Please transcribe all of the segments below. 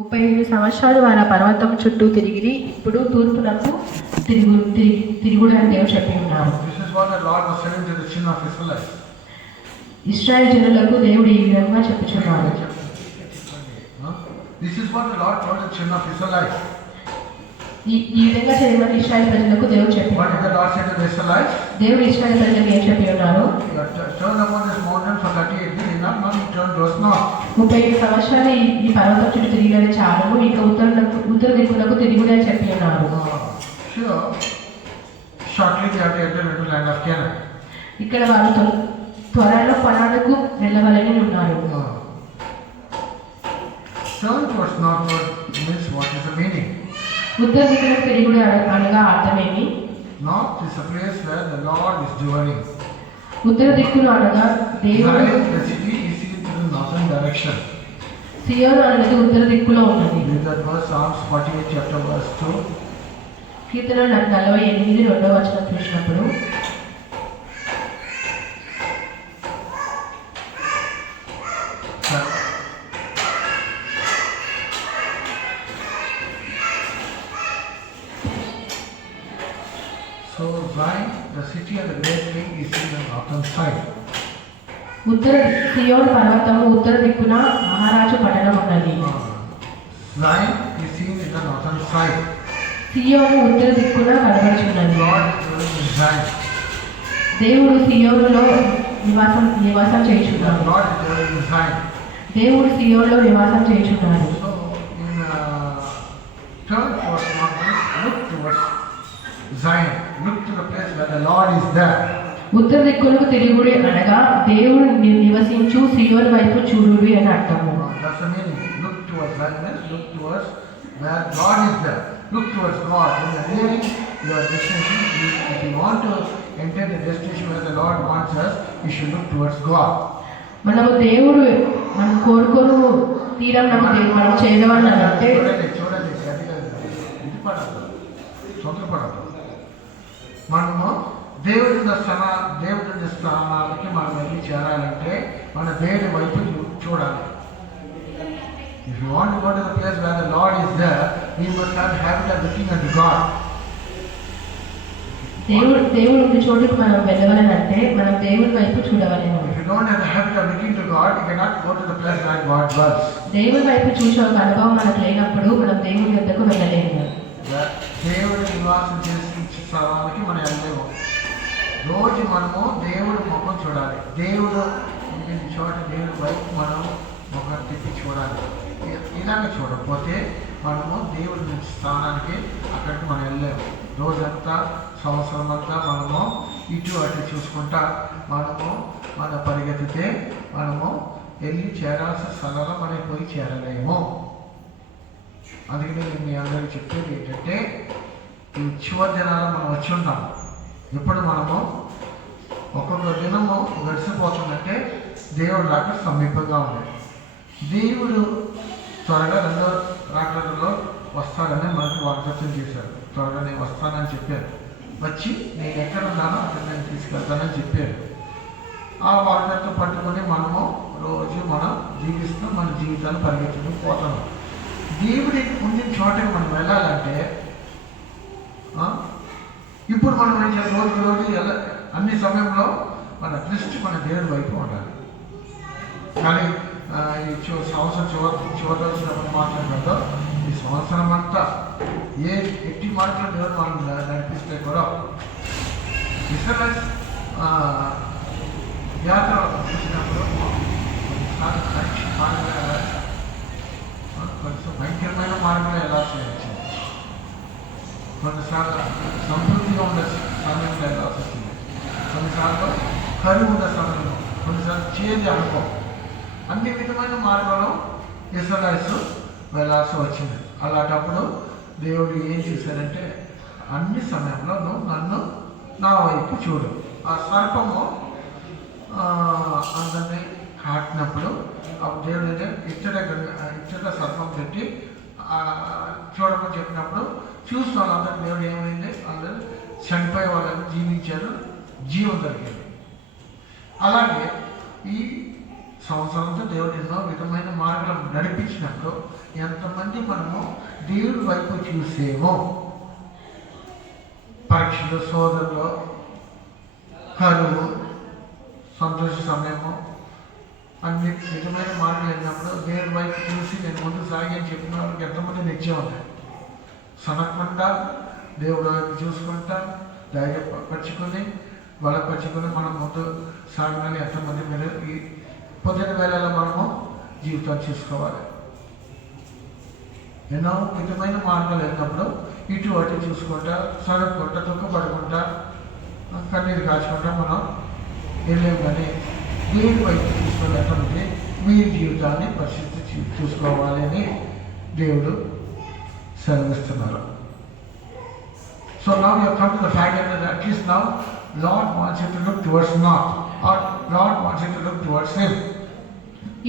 35 సంవత్సరాలు వారు ఆ పర్వతం చుట్టూ తిరిగిరి. ఇప్పుడు తూర్పునకు తిరుగుడు అని దేవుడు చెప్పి ఉన్నారు. ఇశ్రాయేలు జనులకు దేవుడు ఈ విధంగా చెప్పుచున్నాడు. ఈ విధంగా చేయమని ఇశ్రాయేలు ప్రజలకు దేవుడు చెప్పాడు. దేవుడు ఇశ్రాయేలు ప్రజలకు ఏం చెప్పి ఉన్నారు? 35 సంవత్సరాలు ఈ పర్వతం చుట్టూ తిరిగిన చాలు, ఇక ఉత్తర దిక్కులకు తిరుగుడు అని చెప్పి ఉన్నారు. ఇక్కడ వారు త్వరలో పనాడుకు వెళ్ళవలని ఉన్నారు. ఉత్తర దిక్కులకు తిరుగుడు అనగా అర్థమేమి? ఉత్తర దిక్కులు అనగా దేవుడు సియోను అనేది ఉత్తర దిక్కులో ఉన్నది. కీర్తన 48 2వ వచనం చూసినప్పుడు ఉత్తర సియోను పర్వతము ఉత్తర దిక్కున మహారాజు పట్టణం ఉన్నది. సియోను ఉత్తర దిక్కున కనబడుచున్నది. దేవుడు సియోనులో నివాసం చేయుచున్నాడు. దేవుడు సియోనులో నివాసం చేయుచున్నాడు. ఉత్తర దిక్కులకు తిరుగుడు అనగా దేవుడు నివసించు సియోను వైపు చూడుడు అని అర్థము. Look towards God. When you are nearing your destination, if you want to enter the destination where the Lord wants us, you should look towards God. మనము దేవుడు మనం కోరుకోను తీరం మనం చేయదవనంటే చూడండి మనము దేవుడి స్థానాలకి మనం వెళ్ళి చేరాలంటే మన దేవుడి వైపు చూడాలి. If you want to go to the place where the Lord is there, you must have habit of looking at God. దేవుడు ఉన్న చోటుకు మనం వెళ్ళవాలంటే మనం దేవుడి వైపు చూడవాలి. If you don't have the habit of looking to God, you cannot go to the place where God dwells. దేవుడి వైపు చూసే ఒక అనుభవం మనకు లేనప్పుడు మనం దేవుడి వద్దకు వెళ్ళలేము. దేవుడి నివాసం చేసే స్థలానికి మనం వెళ్ళలేము. రోజు మనము దేవుడి ముఖం చూడాలి. దేవుడు చోట దేవుడి వైపు మనం ముఖం తిప్పి చూడాలి. ఇలాగ చూడకపోతే మనము దేవుడి స్థానానికి అక్కడికి మనం వెళ్ళలేము. రోజంతా సంవత్సరం అంతా మనము ఇటు అటు చూసుకుంటా మన పరిగెత్తితే మనము వెళ్ళి చేరాల్సిన స్థలంలో మనం పోయి చేరలేము. అందుకని నేను మీ అందరికీ చెప్పేది ఏంటంటే ఈ చివరి దినాలు మనం వచ్చి ఉంటాం. ఇప్పుడు మనము ఒక్కొక్క దినము గడిచిపోతుందంటే దేవుడు రాక సమీపంగా ఉంది. దేవుడు త్వరగా రెండో రాకడలో వస్తాడని మనకు వాగ్దానం చేశారు. త్వరగా నేను వస్తానని చెప్పారు. వచ్చి నేను ఎక్కడ ఉన్నానో అక్కడ నేను తీసుకెళ్తానని చెప్పారు. ఆ వాగ్దానం పట్టుకొని మనము రోజు మనం జీవిస్తూ మన జీవితాన్ని పరిగెత్తుతూ పోతాము. దేవుడి ఉండిన చోటకి మనం వెళ్ళాలంటే ఇప్పుడు మనం రోజు అన్ని సమయంలో మన దృష్టి మన దేవుడి వైపు ఉండాలి. కానీ ఈ సంవత్సరం చివరి వచ్చినప్పుడు మాట్లాడినప్పుడు ఈ సంవత్సరం అంతా ఎట్టి మార్కులు దేవుడు మనం నడిపిస్తే కూడా ఇస్రాయేల్ యాత్ర చూసినప్పుడు కొంచెం భయంకరమైన మార్గంలో వెళ్ళాల్సి వచ్చింది. కొన్నిసార్లు సమృద్ధిగా ఉండే సమయంలో వెళ్ళాల్సి వచ్చింది. కొన్నిసార్లు కరువు ఉన్న సమయంలో, కొన్నిసార్లు చేంజ్ అనుభవం, అన్ని విధమైన మార్గంలో ఇస్రాయేలు వెళ్ళాల్సి వచ్చింది. అలాంటప్పుడు దేవుడు ఏం చేశాడంటే అన్ని సమయంలో నువ్వు నన్ను నా వైపు చూడు. ఆ సర్పము అందరినీ కాటినప్పుడు అప్పుడు దేవుడు ఇచ్చట సర్పం పెట్టి చూడమని చెప్పినప్పుడు చూసిన వాళ్ళందరూ దేవుడు ఏమైంది, అందరూ చనిపోయే వాళ్ళని జీవించారు, జీవం దొరికింది. అలాగే ఈ సంవత్సరంతో దేవుడు ఎన్నో విధమైన మార్గాలు నడిపించినప్పుడు ఎంతమంది మనము దేవుడి వైపు చూసేమో, పరీక్షలు, సోదరులు, కరువు, సంతోష సమయము, అన్ని నిజమైన మాటలు వెళ్ళినప్పుడు దేవుడి వైపు చూసి నేను ముందు సాగి అని చెప్పిన వాళ్ళకి ఎంతమంది నిత్యం ఉన్నాయి. సనకుండా దేవుడి వైపు చూసుకుంటా ధైర్యపరుచుకొని బలపరుచుకొని మనం ముందు సాగిన ఎంతమంది మీరు ఈ పొద్దున వేళలో మనము జీవితాన్ని చూసుకోవాలి. ఎన్నో విధమైన మార్గాలు వెళ్ళినప్పుడు ఇటు అటు చూసుకుంటా, సడక్కుంటా, దుఃఖపడుకుంటా, కన్నీరు కాచుకుంటా మనం వెళ్ళాం. కానీ దేవుడి వైపు చూసుకోలేకపోతే మీ జీవితాన్ని పరిస్థితి చూసుకోవాలి అని దేవుడు సెలవిస్తున్నారు. So now you have come to the fact that at least now Lord wants you to look towards north, or Lord wants you to look towards Him.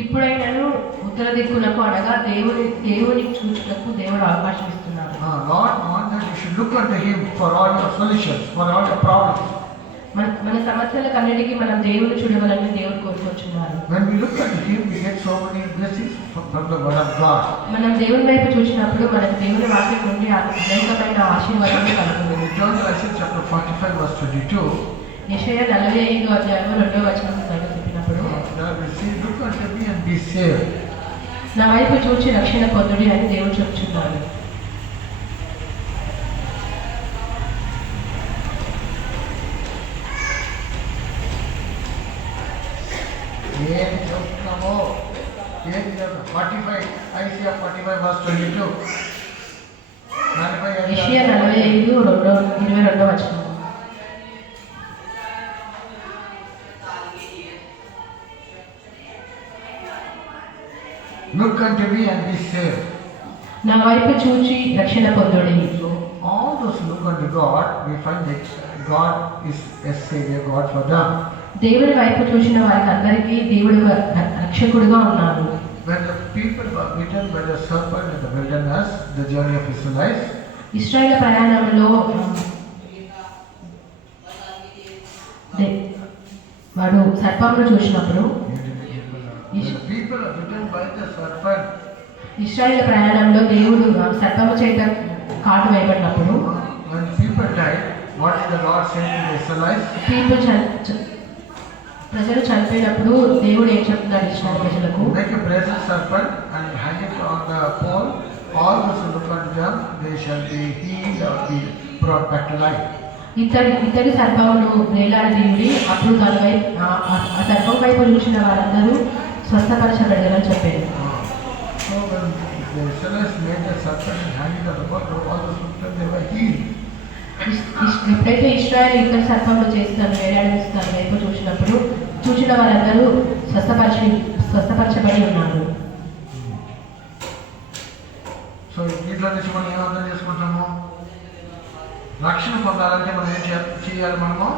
ఇప్పుడైనాను ఉత్తర దిక్కునకు అనగా దేవుని చూచుటకు దేవుడు అవకాశం ఇస్తున్నారు. Lord wants that you should look unto Him for all your solutions, for all your problems. మన సమస్యలకు అన్నిటికీ మనం దేవుని చూడవాలని దేవుడు కోరుకుంటున్నారు. When we look at Him, we get so many blessings from the Word of God. మనం దేవుని వైపు చూసినప్పుడు మనకు దేవుని వాక్యం నుండి అనేకమైన ఆశీర్వాదాలు కలుగుతాయి. John chapter 45 verse 22. యెషయా 45వ అధ్యాయం 2వ వచనం చెప్పినప్పుడు, look unto me and be saved. నా వైపు చూచి రక్షణ పొందుడి అని దేవుడు చెప్తున్నాడు. ఏం చెప్తున్నామో ఏం చెప్తాం? 45 ఐసియా 45 verse 22. యెషయా 45 22వ వచనం. Look unto me and be saved. నా వైపు చూచి రక్షణ పొందుడి. So all those who look unto God, we find that God is a savior, God for them. దేవుడి వైపు చూసిన వారికి అందరికీ దేవుడు రక్షకుడుగా ఉన్నాడు. When the people were bitten by the serpent in the wilderness, the journey of Israelites, ఇశ్రాయేలు ప్రయాణంలో వాడు సర్పమును చూసినప్పుడు, when the people are bitten by the serpent, ఇశ్రాయేలు ప్రయాణంలో దేవుడు సర్పము చేత కాటు వేయబడినప్పుడు, when people died, what did the Lord say to the Israelites? ప్రజలు చనిపోయినప్పుడు దేవుడు ఏం చెప్తున్నారు ఇశ్రాయేలు ప్రజలకు? Make a brazen serpent and hang it on the pole. All those who look unto them, they shall be healed or be brought back to life. ఇతడి సర్పమును వేలాడదీయుడి, అప్పుడు దాని వైపు ఆ సర్పం వైపు చూసిన వారందరూ స్వస్థపరచబడగలని చెప్పారు. So when the Israelites made the serpent and hang it on the pole, all those who looked, they were healed. ఎప్పుడైతే ఇశ్రాయేలు ఇతర సర్పంలో చేస్తారు వేలాడదీస్తారు వైపు చూసిన వారందరూ స్వస్థపరచబడి ఉన్నారు. సో దీంట్లో నుంచి మనం ఏమర్థం చేసుకుంటాము? రక్షణ పొందాలంటే మనం ఏం చేయాలి? మనము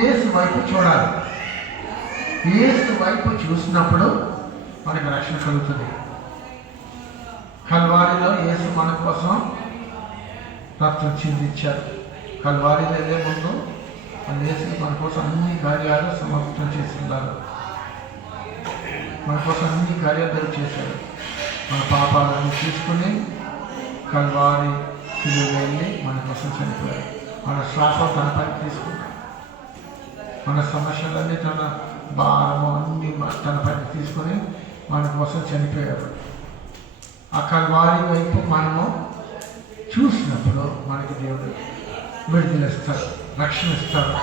యేసు వైపు చూడాలి. యేసు వైపు చూసినప్పుడు మనకి రక్షణ కలుగుతుంది. కల్వారిలో యేసు మన కోసం రక్తం చిందించారు. కల్వారిలో వెళ్ళే ముందు మన యేసు మన కోసం అన్ని కార్యాలు సమర్పణ చేస్తున్నారు. మన కోసం అన్ని కార్యాలు చేశారు. మన పాపాలను తీసుకుని కల్వారి శిలువ వెళ్ళి మన కోసం చనిపోయారు. మన శ్వాస తన పైకి తీసుకున్నాడు. మన సమస్యలన్నీ తన భారము అన్ని తన పైకి తీసుకొని మన కోసం చనిపోయారు. ఆ కల్వారి వైపు మనము చూసినప్పుడు మనకి దేవుడు విడుదల ఇస్తాడు, రక్షణ ఇస్తాడు.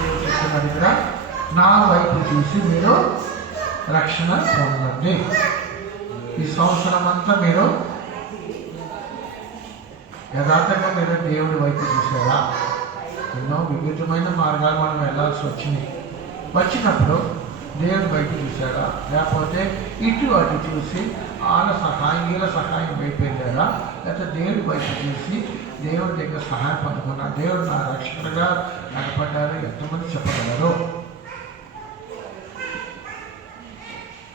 దేవుడు చెప్తున్నాడు ఇక్కడ, నా వైపు చూసి మీరు రక్షణ పొందండి. ఈ సంవత్సరం అంతా మీరు యథార్థంగా మీరు దేవుడి వైపు చూసారా? ఎన్నో వివిధమైన మార్గాలు మనం వెళ్ళాల్సి వచ్చినప్పుడు దేవుడి వైపు చూసారా? లేకపోతే ఇటు అటు చూసి వీళ్ళ సహాయం వైపు వెళ్ళారా? లేకపోతే దేవుడి వైపు చూసి దేవుడి దగ్గర సహాయం పొందుకున్నా? దేవుడు నా రక్షకుడుగా కనపడ్డారు ఎంతమంది చెప్పగలరు?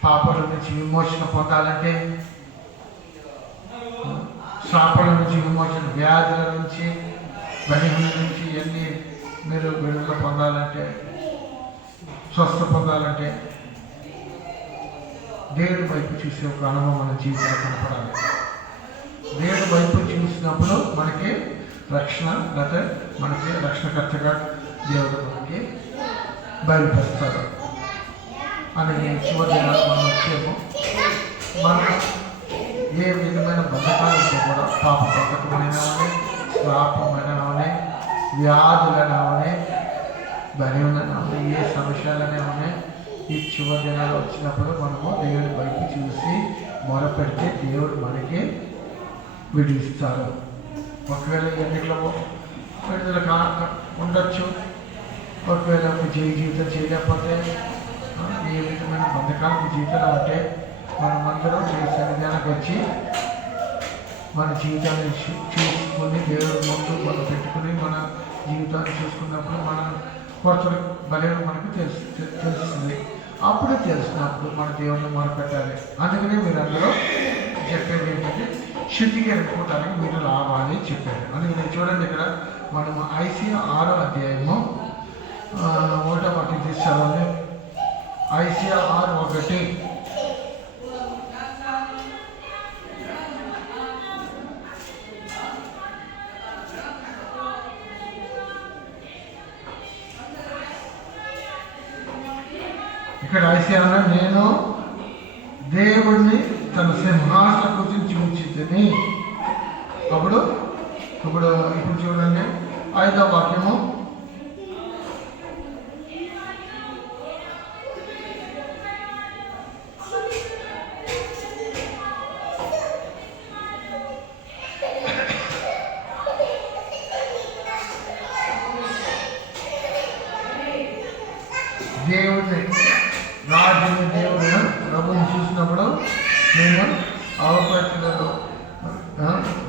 పాపల నుంచి విమోచన పొందాలంటే, శాపల నుంచి విమోచన, వ్యాధుల నుంచి, బలహీనల నుంచి ఎన్ని మీరు విడుదల పొందాలంటే, స్వస్థ పొందాలంటే దేవుడి వైపు చూసే ఒక అనుభవం మన జీవితంలో కనపడాలి. దేవుడి వైపు చూసినప్పుడు మనకి రక్షణ, లేదా మనకి రక్షణకర్తగా దేవుడు మనకి బయలుపరుస్తాడు అని చివరి దినాలు మనం వచ్చేమో మనం ఏ విధమైన బంధకాలు ఉంటే కూడా పాప బంధకమైనవని, శాపమైనవని, వ్యాధులనవని, బలమైనవని, ఏ సమస్యలనేవని ఈ చివరి దినాలు వచ్చినప్పుడు మనము దేవుడి వైపు చూసి మొరపెడితే దేవుడు మనకి విడిస్తారు. ఒకవేళ ఎన్నికలో విడుదల ఉండొచ్చు, ఒకవేళ జీవితం చేయలేకపోతే ఏ విధమైన బంధకాలకు జీవితంలో ఉంటే మనమందరం సన్నిధానికి వచ్చి మన జీవితాన్ని చూసుకుని దేవుడి ముందు మనం పెట్టుకుని మన జీవితాన్ని చూసుకున్నప్పుడు మన కొరతలు బలం మనకు తెలుస్తుంది. అప్పుడు తెలిసినప్పుడు మన దేవుడిని మొదలుపెట్టాలి. అందుకనే మీరందరూ చెప్పేది ఏంటంటే శుద్ధిగా ఎన్నుకోవటానికి మీరు రావాలి చెప్పారు. అందుకని చూడండి, ఇక్కడ మనము ఐసియా 6వ అధ్యాయము 1వ వాక్యం తీసుకోవాలి. ఐసియా 6:1. ఇక్కడ ఐసియాలో నేను దేవుడిని తన సింహాసనం గురించి ఉంచితని. ఇప్పుడు చూడండి 5వ వాక్యము. దేవుడిని, రాజుని, దేవుడిని, ప్రభుని చూసినప్పుడు నేను అవపరిచినప్పుడు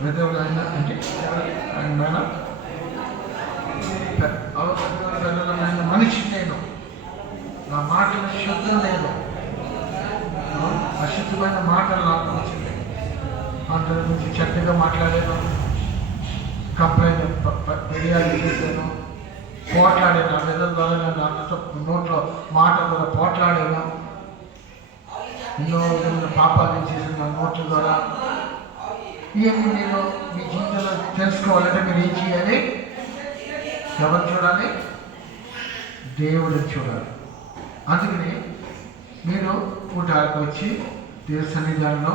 విధవులైన అంటే ఆయన అవపరిచిన మనిషి నేను, నా మాటల శుద్ధం నేను, అశుద్ధమైన మాటలు నాకు వచ్చింది. అందరి గురించి చెడ్డగా మాట్లాడాను, కంప్లైంట్ ఫిర్యాదు చేశాను, పోట్లాడాను. ఆ విధం ద్వారా నేను అందరితో నోట్లో మాట ద్వారా పోట్లాడాను. ఎన్నో విధమైన పాపాలు చేసిన నా నోట్ల ద్వారా. ఇవన్నీ నేను మీ జీవితంలో తెలుసుకోవాలంటే మీరు ఏం చేయాలి? ఎవరు చూడాలి? దేవుడిని చూడాలి. అందుకని మీరు కూటాలకు వచ్చి దేవుడి సన్నిధానంలో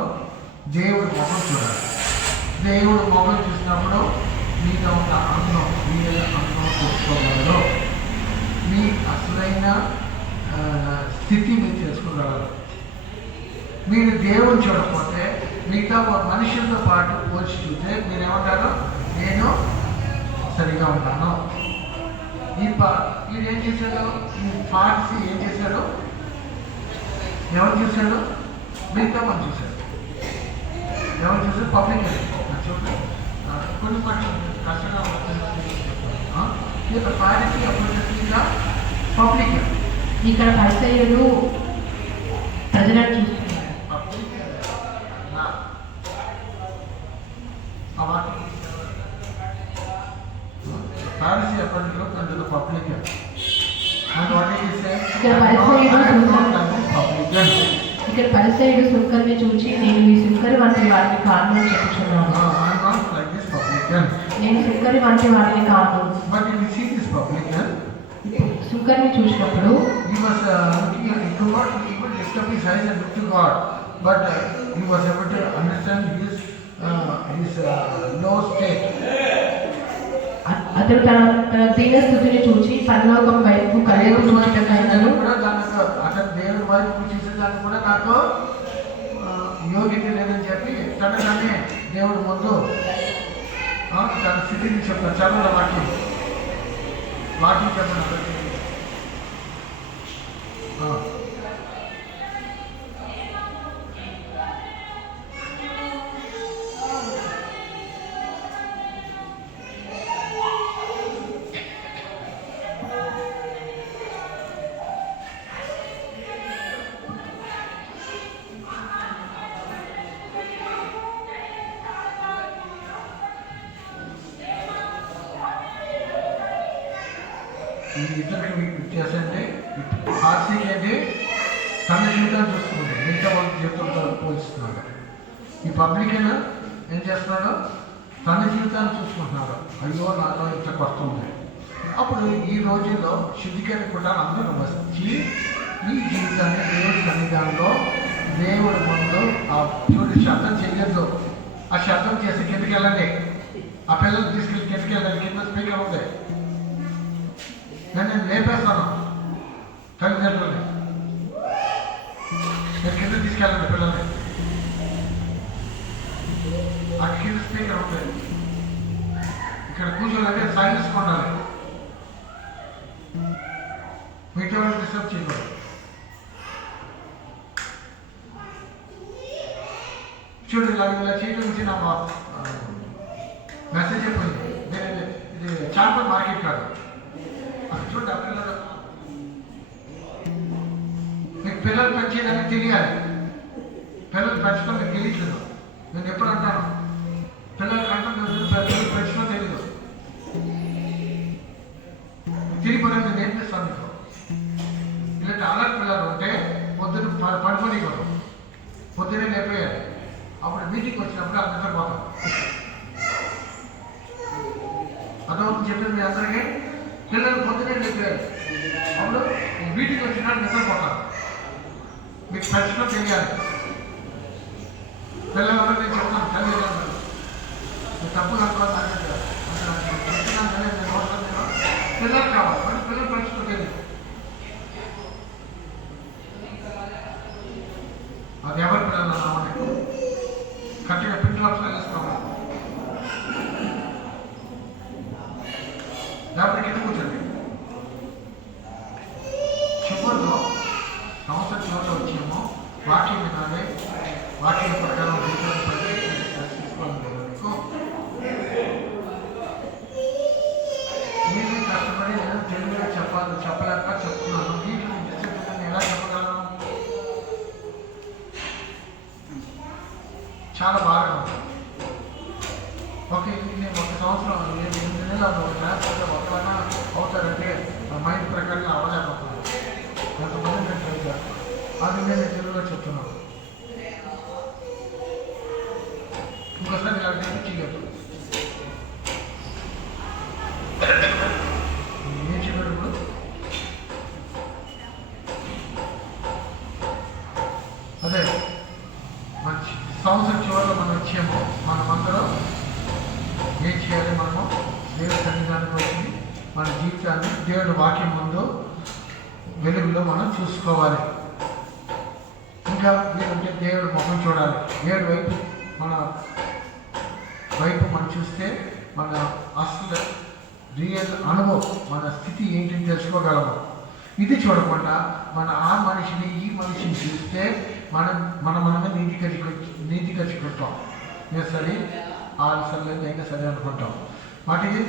దేవుడి ముఖం చూడాలి. దేవుడు ముఖం చూసినప్పుడు మీలో ఉన్న అన్నం, మీ అన్నం చూసుకోగలరు. మీ అసలైన స్థితి మీరు తెలుసుకోగలరు. మీరు దేవుని చూడకపోతే మిగతా మనుషులతో పాటు పోల్చి చూస్తే మీరేమంటారు? నేను సరిగా ఉన్నాను. వీడు ఏం చేశాడు? ఈ ఫార్సీ ఏం చేశాడు? ఎవరు చూశాడు? మిగతా మనం చూశాడు. ఎవరు చూసాడు? పబ్లిక్. చూడండి, కొన్ని కష్టంగా ఫారిసీ అప్పుడు పబ్లిక్. ఇక్కడ పరిసయ్యుడు ప్రజలను చూస్తున్నారు. Pharisee appointed unto the publican. And what did he say? ఇక్కడ పరిసయ్యుడు సుంకర్ని చూచి, నేను ఈ సుంకరి వంటి వారిని కాను అని చెప్పుచున్నాను. నేను సుంకరి వంటి వారిని కాను. But if you see this publican, సుంకర్ని చూసినప్పుడు he was looking at, he could not even lift up his eyes and look to God, but he was able to understand his low state. అతడు తన దీన స్థితిని చూచి పరలోకం వైపు కళ్ళకు చూచినట్లయినను అతను దేవుడి వైపు చూసేదానికి కూడా నాకు యోగ్యత లేదని చెప్పి తననే దేవుడి ముందు తన స్థితిని చెప్తాను. చదువుల వాక్యం చెప్పండి. ఈ ఇద్దరికి వ్యత్యాసం అంటే ఫార్సీకి అంటే తన జీవితాన్ని చూసుకుంటాడు, మిగతా వాళ్ళ జీవితంతో పోల్చుతున్నాడు. ఈ పబ్లికన్ ఏం చేస్తున్నాడు? తన జీవితాన్ని చూసుకుంటున్నాడు. అయ్యో నాలో ఇంత కొత్త ఉంది. అప్పుడు ఈ రోజుల్లో శుద్ధికరణ కూడా అందరూ వచ్చి ఈ జీవితాన్ని దేవుడి సన్నిధానంలో దేవుడి ముందు ఆ చూడు శబ్దం చేయొద్దు. ఆ శబ్దం చేసి కిందకి వెళ్ళండి. ఆ పిల్లలు తీసుకెళ్ళి కిందకి వెళ్ళండి. కింద స్పీకర్ ఉంది. నేను లేపేస్తాను తల్లిదండ్రులని. నేను కింద తీసుకెళ్ళండి పిల్లల్ని. ఆ కింద స్పీకర్ ఉంది. ఇక్కడ కూర్చోాలంటే సైలెన్స్ ఉండాలి. మిగతా వాళ్ళు డిస్టర్బ్ చేయకూడదు. చూడు ఇలా చేయడం నుంచి నా మెసేజ్ చెప్పింది. ఇది చేపల మార్కెట్ కాదు. అక్కడ చూడండి ఆ పిల్లలు, మీకు పిల్లలు పెంచేదానికి తెలియాలి. పిల్లలు పెంచడం మీకు తెలియట్లేదు. నేను ఎప్పుడు అంటాను పిల్లలు పిల్లలు పెంచడం తెలీదు. తిరిగిపోయిన నేర్పిస్తాను మీకు. ఇలాంటి అలర్ట్ పిల్లలు ఉంటే పొద్దున్న పడుకోనివ్వరు, పొద్దున్నే లేపేయాలి. అప్పుడు మీటింగ్ వచ్చినప్పుడు అది నిద్రపోతాం. అదవుతుంది చెప్పింది మీ అందరికీ. పిల్లలు పొద్దునే లేపేయాలి. అప్పుడు మీటింగ్ వచ్చినా నిద్రపోతారు. మీకు పెంచడం తెలియాలి. పిల్లలు నేను చెప్తాను తల్లిదండ్రులు తప్పులు అనుకోవాలి. పిల్లలు కావాలి, మరి పిల్లలు పెంచడం తెలియదు. అది ఎవరి పిల్లలు అన్నామని కరెక్ట్గా పిండిలో వేసుకోవాలి. లేకపోతే కింద కూర్చోండి. చివరిలో సంవత్సరం చివరిలో వచ్చేమో వాక్యం వినాలి. వాక్యం ప్రకారం తీసుకోవాలి. నేను కష్టపడి నేను తెలుగులో చెప్పలేక చెప్తున్నాను. వీటిని డిసిప్లిన్ ఎలా చెప్పగలను? చాలా బాగా ఉంటుంది. నేను ఒక సంవత్సరం 8 నెలలు ఒక క్లాస్ ఒకరైనా అవుతారంటే మైండ్ ప్రకారంగా అవ్వలేకపోతున్నాను. ఎంతమంది నేను ట్రై చేస్తాను. అది నేను తెలుగులో చెప్తున్నాను. ఇంకోసారి ఇలా చేయొద్దు. ఏం చెప్పాడు ఇప్పుడు? అదే మంచి సంవత్సరం చివరిలో మనం వచ్చాము. మనమందరం ఏం చేయాలి? మనము దేవుడి సన్నిధానికి వచ్చి మన జీవితాన్ని దేవుడి వాక్యం ముందు వెలుగులో మనం చూసుకోవాలి. ఇంకా లేదంటే దేవుడి ముఖం చూడాలి. దేవుడి వైపు మనం చూస్తే మన అసలు రియల్ అనుభవం, మన స్థితి ఏంటని తెలుసుకోగలము. ఇది చూడకుండా ఆ మనిషిని ఈ మనిషిని చూస్తే మనమే నీతి కలుసుకుంటాం. నేను సరే ఆలసలేదు అయినా సరే అనుకుంటాం. వాటికి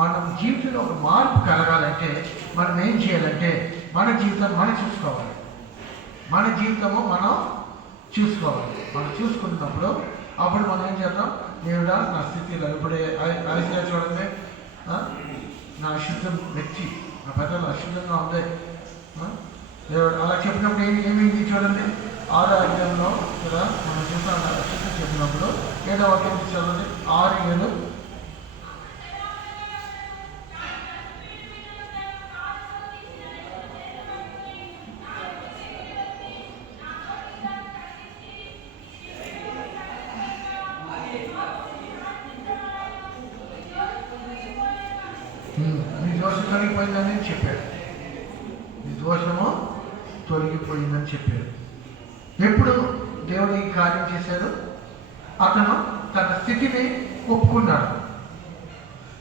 మనం జీవితంలో ఒక మార్పు కలగాలంటే మనం ఏం చేయాలంటే మన జీవితం మనం చూసుకోవాలి. మన జీవితము మనం చూసుకోవాలి. మనం చూసుకున్నప్పుడు అప్పుడు మనం ఏం చేద్దాం? దేవుడా నా స్థితిలో ఇప్పుడే ఐసియా చూడండి, నా అశుద్ధం వ్యక్తి, నా పెద్దలు అశుద్ధంగా ఉంది. దేవుడు అలా చెప్పినప్పుడు ఏమైంది చూడండి. 6వ అధ్యాయంలో కూడా మనం చూసాం. అశుద్ధం చెప్పినప్పుడు 7వ అధ్యాయం చదవండి. 6:7. నీ దోషం తొలగిపోయిందని చెప్పాడు. నీ దోషము తొలగిపోయిందని చెప్పాడు. ఎప్పుడు దేవుడు ఈ కార్యం చేశాడు? అతను తన స్థితిని ఒప్పుకున్నాడు.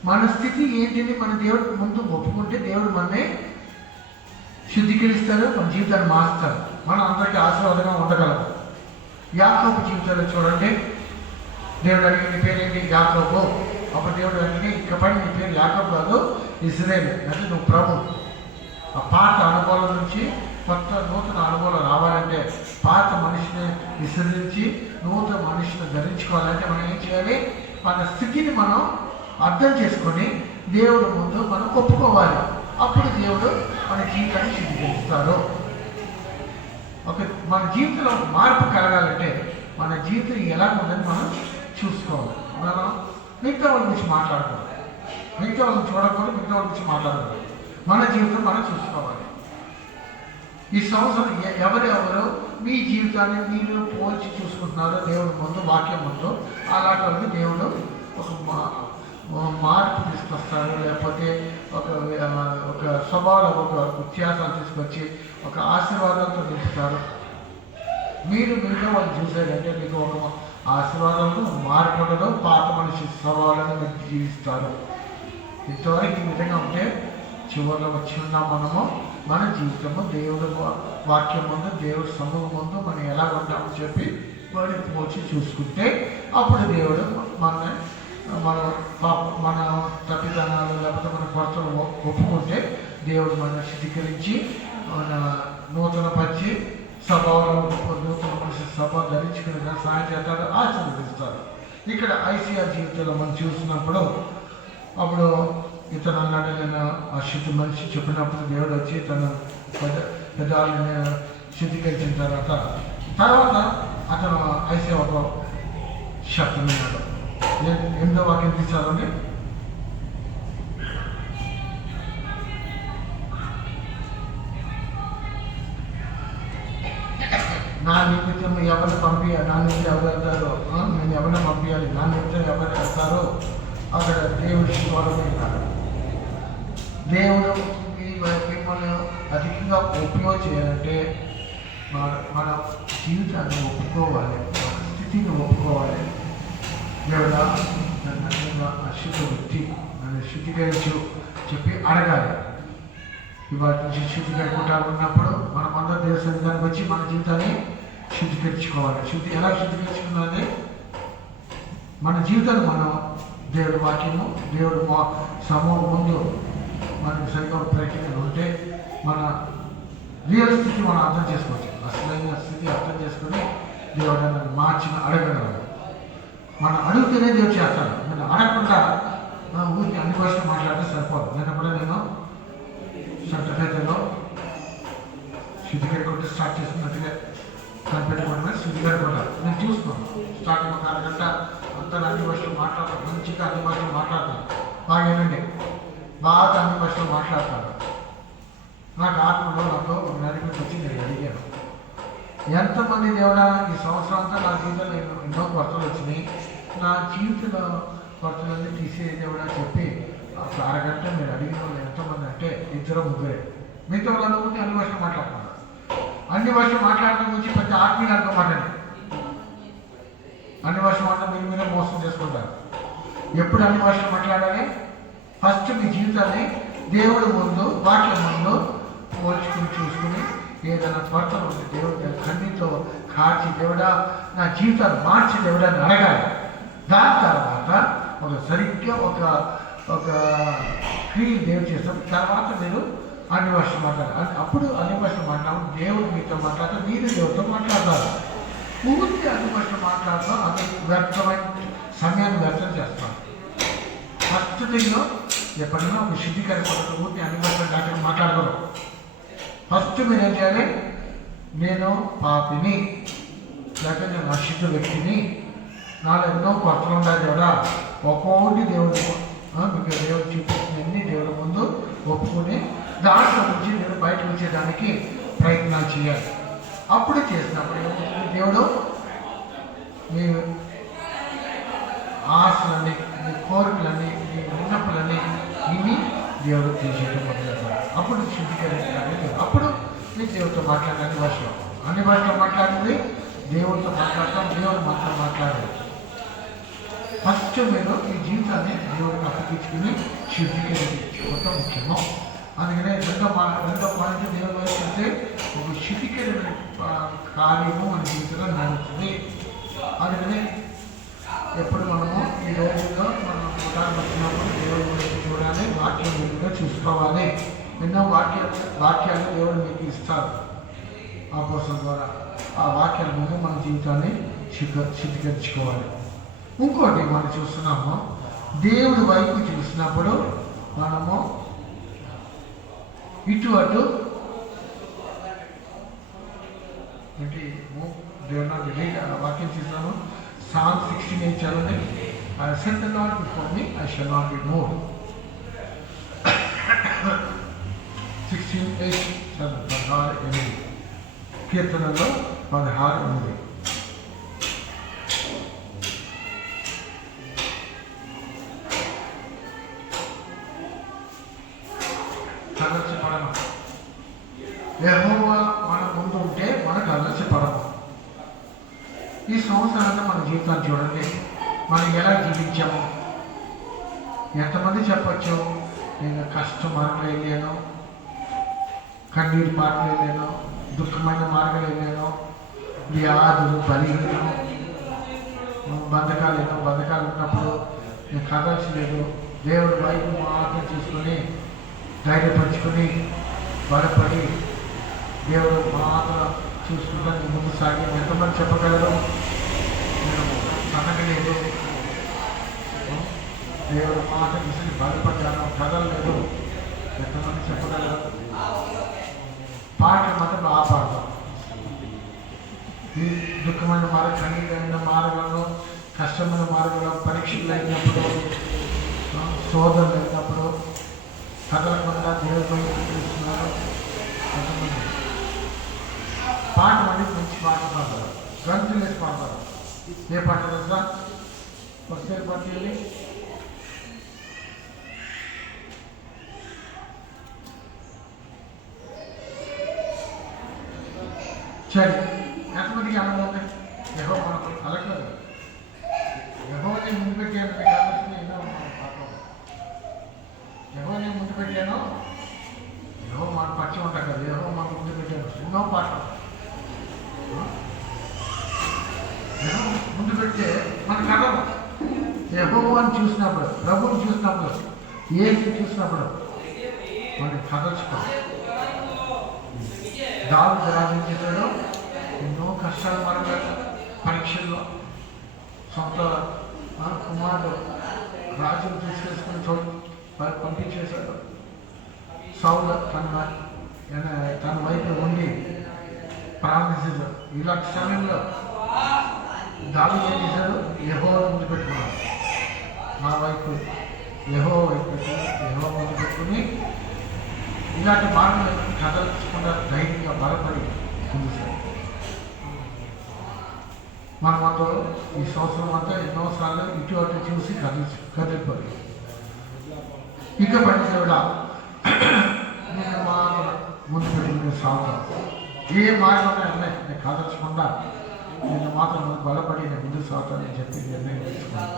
మన స్థితి ఏంటిని మన దేవుడి ముందు ఒప్పుకుంటే దేవుడు మనని శుద్ధీకరిస్తాడు, మన జీవితాన్ని మారుస్తాడు, మనం అందరికీ ఆశీర్వాదంగా ఉండగలము. యాకోబు జీవితంలో చూడండి. దేవుడు అడిగి నీ పేరేంటి? యాకోబు. అప్పుడు దేవుడు అడిగి ఇకపై నీ పేరు యాకోబు కాదు, ఇజ్రాయేల్, అంటే నువ్వు ప్రభు. ఆ పాత అనుభవాల నుంచి నూతన అనుభవాలు రావాలంటే పాత మనిషిని విసరించి నూతన మనిషిని ధరించుకోవాలంటే మనం ఏం చేయాలి? మన స్థితిని మనం అర్థం చేసుకొని దేవుడు ముందు మనం ఒప్పుకోవాలి. అప్పుడు దేవుడు మన జీవితాన్ని శుద్ధీకరిస్తాడు. ఒక మన జీవితంలో ఒక మార్పు కలగాలంటే మన జీవితం ఎలా ఉందని మనం చూసుకోవాలి. మనం మిగతా వాళ్ళ గురించి మాట్లాడకూడదు, మిగతా వాళ్ళని చూడకూడదు, మిగతా వాళ్ళ గురించి మాట్లాడకూడదు. మన జీవితం మనం చూసుకోవాలి. ఈ సంవత్సరం ఎవరెవరు మీ జీవితాన్ని మీరు పోల్చి చూసుకుంటున్నారో దేవుడి ముందు, వాక్యం ముందు, అలాంటి వాళ్ళకి దేవుడు ఒక మార్పు తీసుకొస్తారు. లేకపోతే ఒక స్వభావం, ఒక వ్యత్యాసాలు తీసుకొచ్చి ఒక ఆశీర్వాదాలతో నిలుపుతారు. మీరు మిగతా వాళ్ళు చూసారంటే మీకు ఒక ఆశీర్వాదంలో మార్పులలో పాత మనిషి స్వభావాలను మీరు జీవిస్తారు. ఇంతవరకు ఈ విధంగా ఉంటే చివరిలో వచ్చి ఉన్నాం మనము. మన జీవితము దేవుడు వాక్యం ముందు, దేవుడి సమూహం ముందు మనం ఎలా ఉంటామని చెప్పి వాడి పోల్చి చూసుకుంటే అప్పుడు దేవుడు మన తప్పిదనాలు లేకపోతే మన కొరతలు ఒప్పుకుంటే దేవుడు మన శుద్ధీకరించి మన నూతన పరిచి స్వభావం, నూతన మనిషి స్వభావం ధరించుకునే సహాయం చేస్తారు, ఆశీర్వదిస్తారు. ఇక్కడ ఐసీఆర్ జీవితంలో మనం చూసినప్పుడు అప్పుడు ఇతను అన్నాడు, నేను ఆ శుద్ధి మనిషి చెప్పినప్పుడు దేవుడు వచ్చి తన పెదాలను శుద్ధీకరించిన తర్వాత అతను ఐసీఆర్ ఒక శబ్దం విన్నాడు. ఎంతో వాక్యం తీసారండి. నా నిమిత్తం ఎవరిని పంపించాలి, నా నిమిత్తం ఎవరు వెళ్తారో, నేను ఎవరిని పంపించాలి, నా నిమిత్తం ఎవరు వెళ్తారో అక్కడ దేవుడి స్వరమైనాడు. దేవుడు మిమ్మల్ని అధికంగా ఉపయోగం చేయాలంటే మన జీవితాన్ని ఒప్పుకోవాలి, స్థితిని ఒప్పుకోవాలి. దేవుడా నన్ను అశుద్ధ వృత్తి, నన్ను శుద్ధీకరించు చెప్పి అడగాలి. ఇవాటి నుంచి శుద్ధీకరించుకుంటా ఉన్నప్పుడు మనం అందరూ దేశం దానికి వచ్చి మన జీవితాన్ని శుద్ధీకరించుకోవాలి. ఎలా శుద్ధీకరించుకున్నది? మన జీవితాన్ని మనం దేవుడి వాక్యము, దేవుడు సమూహం ముందు మనకు సరిగ్గా ప్రయత్నం ఉంటే మన రియల్ స్థితి మనం అర్థం చేసుకోవచ్చు. అసలైన స్థితి అర్థం చేసుకుని దేవుడు నన్ను మార్చిన అడగగలడు. మనం అడుగుతూనే దేవుడు చేస్తాడు. నేను అడగకుండా ఊరికి అన్ని భాషలు మాట్లాడితే సరిపోదు. లేకపోతే నేను సంతలో శుద్ధికరకుంటే స్టార్ట్ చేసుకున్నట్టుగా కనిపెట్టుకుంటే శుద్ధికరకుండా నేను చూస్తున్నాను. స్టార్టింగ్ ఒక అరగంట అంతా అన్ని భాషలు మాట్లాడతాను, మంచిగా అన్ని భాషలు మాట్లాడతాను, బాగేనండి, బాగా అన్ని భాషలు మాట్లాడతాను. నాకు ఆత్మలో నాకు నడిపి వచ్చి నేను అడిగాను, ఎంతమంది దేవుడా ఈ సంవత్సరం అంతా నా జీవితంలో ఎన్నో కొరతలు వచ్చినాయి, నా జీవితంలో కొరతలన్నీ తీసే దేవుడా చెప్పి ఒక అరగంట మీరు అడిగిన వాళ్ళు ఎంతమంది అంటే 2-3. మిగతా వాళ్ళ గురించి అన్ని భాషలు మాట్లాడుతున్నారు. అన్ని భాషలు మాట్లాడడం గురించి పెద్ద ఆత్మీయ అర్థం మాట్లాడి అన్ని భాషలు మాట్లాడి మీరే మోసం చేసుకుంటారు. ఎప్పుడు అన్ని భాషలు మాట్లాడాలి? ఫస్ట్ మీ జీవితాన్ని దేవుడి ముందు, వాక్యం ముందు పోల్చుకుని చూసుకుని ఏదైనా కొరతలు ఉంది దేవుడి కన్నీతో కాచి దేవుడా నా జీవితాన్ని మార్చి దేవుడా అని అడగాలి. దాని తర్వాత సరిగ్గా ఒక క్రియ దేవుడు చేస్తాం. తర్వాత మీరు అన్ని భాషలు మాట్లాడాలి. అప్పుడు అన్ని భాషలు మాట్లాడడం దేవుడు మీతో మాట్లాడతారు, మీరు దేవుడితో మాట్లాడతారు. పూర్తి అన్ని భాషలు మాట్లాడతాం, అది వ్యర్థమైన సమయాన్ని వ్యర్థం చేస్తాం. ఫస్ట్ థింగ్ ఎప్పుడైనా ఒక శుద్ధీకరణ పూర్తి అన్ని భాషలు డాక్టర్ మాట్లాడగలరు. ఫస్ట్ మీరు ఏం చేయాలి? నేను పాపిని, లేకపోతే నేను అశుద్ధ వ్యక్తిని, నాలో ఎన్నో కొత్తలు ఉండాలి కూడా ఒక్కొక్కటి దేవుడు మీకు దేవుడు చూపించింది దేవుడి ముందు ఒప్పుకొని దాంట్లో నుంచి నేను బయటకు వచ్చేదానికి ప్రయత్నాలు చేయాలి. అప్పుడు చేసినప్పుడు దేవుడు మీ ఆశలన్నీ, మీ కోరికలన్నీ, మీ విన్నప్పులన్నీ ఇవి దేవుడు తీసేయడం మొదలెడతాడు. అప్పుడు శుద్ధీకరించడానికి అప్పుడు మీ దేవుడితో మాట్లాడే అన్ని భాషలో మాట్లాడింది దేవుడితో మాట్లాడతాం, దేవుడు మాత్రం మాట్లాడాలి. ఫస్ట్ మీరు ఈ జీవితాన్ని దేవుడికి అప్పగించుకుని శుద్ధీకరించుకోవటం ముఖ్యము. అందుకనే రెండో పాయింట్ దేవుడు వేస్తే ఒక శుద్ధీకరణ కార్యము మన జీవితంలో నడుస్తుంది. అందుకనే ఎప్పుడు మనము ఈ రోజుల్లో మనం ఉదాహరణ వచ్చినప్పుడు దేవుడి గురించి చూడాలి, వాక్యం గురించి చూసుకోవాలి. ఎన్నో వాక్యాలు దేవుడు మీకు ఇస్తారు అపోస్తలుల ద్వారా. ఆ వాక్యాల మీద మన జీవితాన్ని శుద్ధీకరించుకోవాలి. ఇంకోటి మనం చూస్తున్నాము, దేవుడి వైపు చూసినప్పుడు మనము ఇటు అటు ఏంటి దేవుడు రీడ్ వాక్యం చేశాను. Psalm 16:8 చదవండి. I set the Lord before me, I shall not be moved. 16:8 చదవండి. 16:8 కీర్తనలో 16:8. కలర్చిపడము. యెహోవా మన ముందు ఉంటే మనకు కలర్చిపడము. ఈ సంవత్సరాన్ని మన జీవితాన్ని చూడండి, మనం ఎలా జీవించాము. ఎంతమంది చెప్పచ్చు, నేను కష్ట మార్గం వెళ్ళాను, కన్నీరు మార్గం వెళ్ళాను, దుఃఖమైన మార్గం వెళ్ళాను, వ్యాధులు బలిహీనం, బంధకాలు ఉన్నప్పుడు నేను కదల్చలేదు. దేవుడు వైపు మాత్రం చేసుకొని ధైర్యపరుచుకొని బలపడి దేవుడు మాత్రం చూసుకుంటా నీ ముందు సాగి ఎంతమంది చెప్పగలరు, నేను సనగలేదు, దేవుడు మాట విసిరి బలపడ్డాను, కదలలేదు, ఎంతమంది చెప్పగలరు. పాటలు మాత్రం బాగా పాడతాం. ఈ దుఃఖమైన మార్గం, కన్నీరైన మార్గంలో, కష్టమైన మార్గంలో, పరీక్షలు అయినప్పుడు, శోధనలు అయినప్పుడు కదలకుండా దేవుడు చూస్తున్నారు. కొంతమంది పాట అంటే మంచి పాట పాడతారు, గంతులు వేసి పాడతారు. ఏ పాట తెలుసా? వస్తే పట్టి సరే, ఎంతమందికి అనుభవం ఉంది? యెహోవా మనకు అలగదు. యెహోవాని ముందు పెట్టాను, మీకు కావాల్సింది ఎన్నో పాటలు. యెహోవాని ముందు పెట్టాను, యెహోవా మన పరిచయం ఉంటారు కదా, యెహోవా మనకు ముందు పెట్టాను, ఎన్నో పాటలు. యెహోవా ముందు పెడితే మన కథలు యెహోవాని చూసినప్పుడు, ప్రభువుని చూసినప్పుడు, ఏసి చూసినప్పుడు మన కదల్చుకోవాలి. దావీదు రాజు చేశాడు, ఎన్నో కష్టాలు మరొక పరీక్షల్లో సొంత కుమారుడు రాజును తీసుకెసుకుని పంపించేశాడు. సౌలు తన వైపు ఉండి ప్రార్థించాడు. ఇలాంటి సమయంలో దావీదు ఏం చేశాడు? యెహోవాను ముందు పెట్టుకున్నాడు. నా వైపు యెహోవా వైపు పెట్టి యెహోవా ముందు పెట్టుకుని ఇలాంటి మార్గం కదల్చకుండా ధైర్యంగా బలపడి పొందుతారు. మనతో ఈ సంవత్సరం అంతా ఎన్నోసార్లు ఇటు అటు చూసి కదిలిపోయి ఇక పని దేవుడా నేను మాత్రం ముందు పెట్టుకునే సాగుతాం. ఏ మార్గం ఉన్నాయి నేను కదల్చకుండా నేను మాత్రం బలపడి నేను ముందుకు సాగుతానని చెప్పి నిర్ణయం తీసుకున్నాను.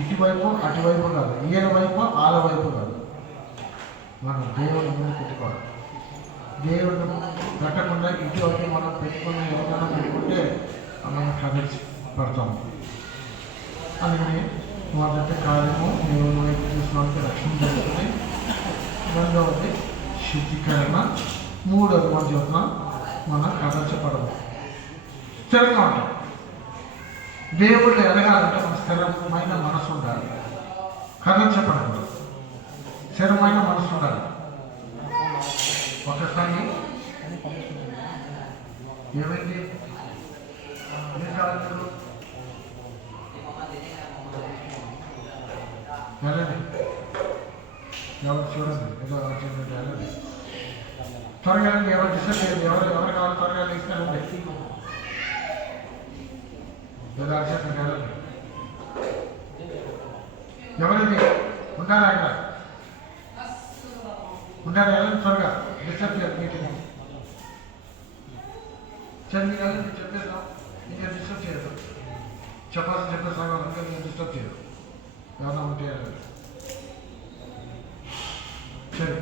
ఇటువైపు అటువైపు కాదు, ఈయన వైపు ఆల వైపు కాదు, మనం దేవుని ముందు పెట్టుకోవాలి. దేవుడు పెట్టకుండా ఇటు అటు మనం పెట్టుకుని ఎవరైనా పెట్టుకుంటే మనం కదిలిచి పడతాము. అందుకని మొదటి కార్యము దేవుని వైపు చూసిన వాళ్ళకి రక్షణ జరుగుతుంది. రెండవది శుద్ధీకరణ. మూడవది మన జీవితం మనం కదల్చపడము, స్థిరంగా ఉంటాం. దేవుళ్ళు ఎదగాలంటే మన స్థిరమైన మనసు ఉండాలి, కదల్చపడకూడదు, స్థిరమైన మనసు ఉండాలి. ఒకసారి ఏమైంది? ఏం కావాలి? వెళ్ళండి, ఎవరు చూడండి, ఏదో వచ్చిందంటే వెళ్ళండి, త్వరగా వెళ్ళండి. ఎవరు డిస్టర్బ్ చేయండి, ఎవరు కావాలి త్వరగా తీసుకెళ్ళండి. ఏదో అర్జెంట్ వెళ్ళండి. ఎవరిది ఉండాలా? ఇక్కడ ఉండాలి, వెళ్ళండి త్వరగా. డిస్టర్బ్ చేయాలి మీటింగ్. చదివి వెళ్ళండి, చెప్పేస్తాం. ఇంకా డిస్టర్బ్ చేయదు, చెప్పాల్సి చెప్పేస్తాం. ఇంకా నేను డిస్టర్బ్ చేయదు. ఎవరైనా ఉంటే వెళ్ళండి. సరే,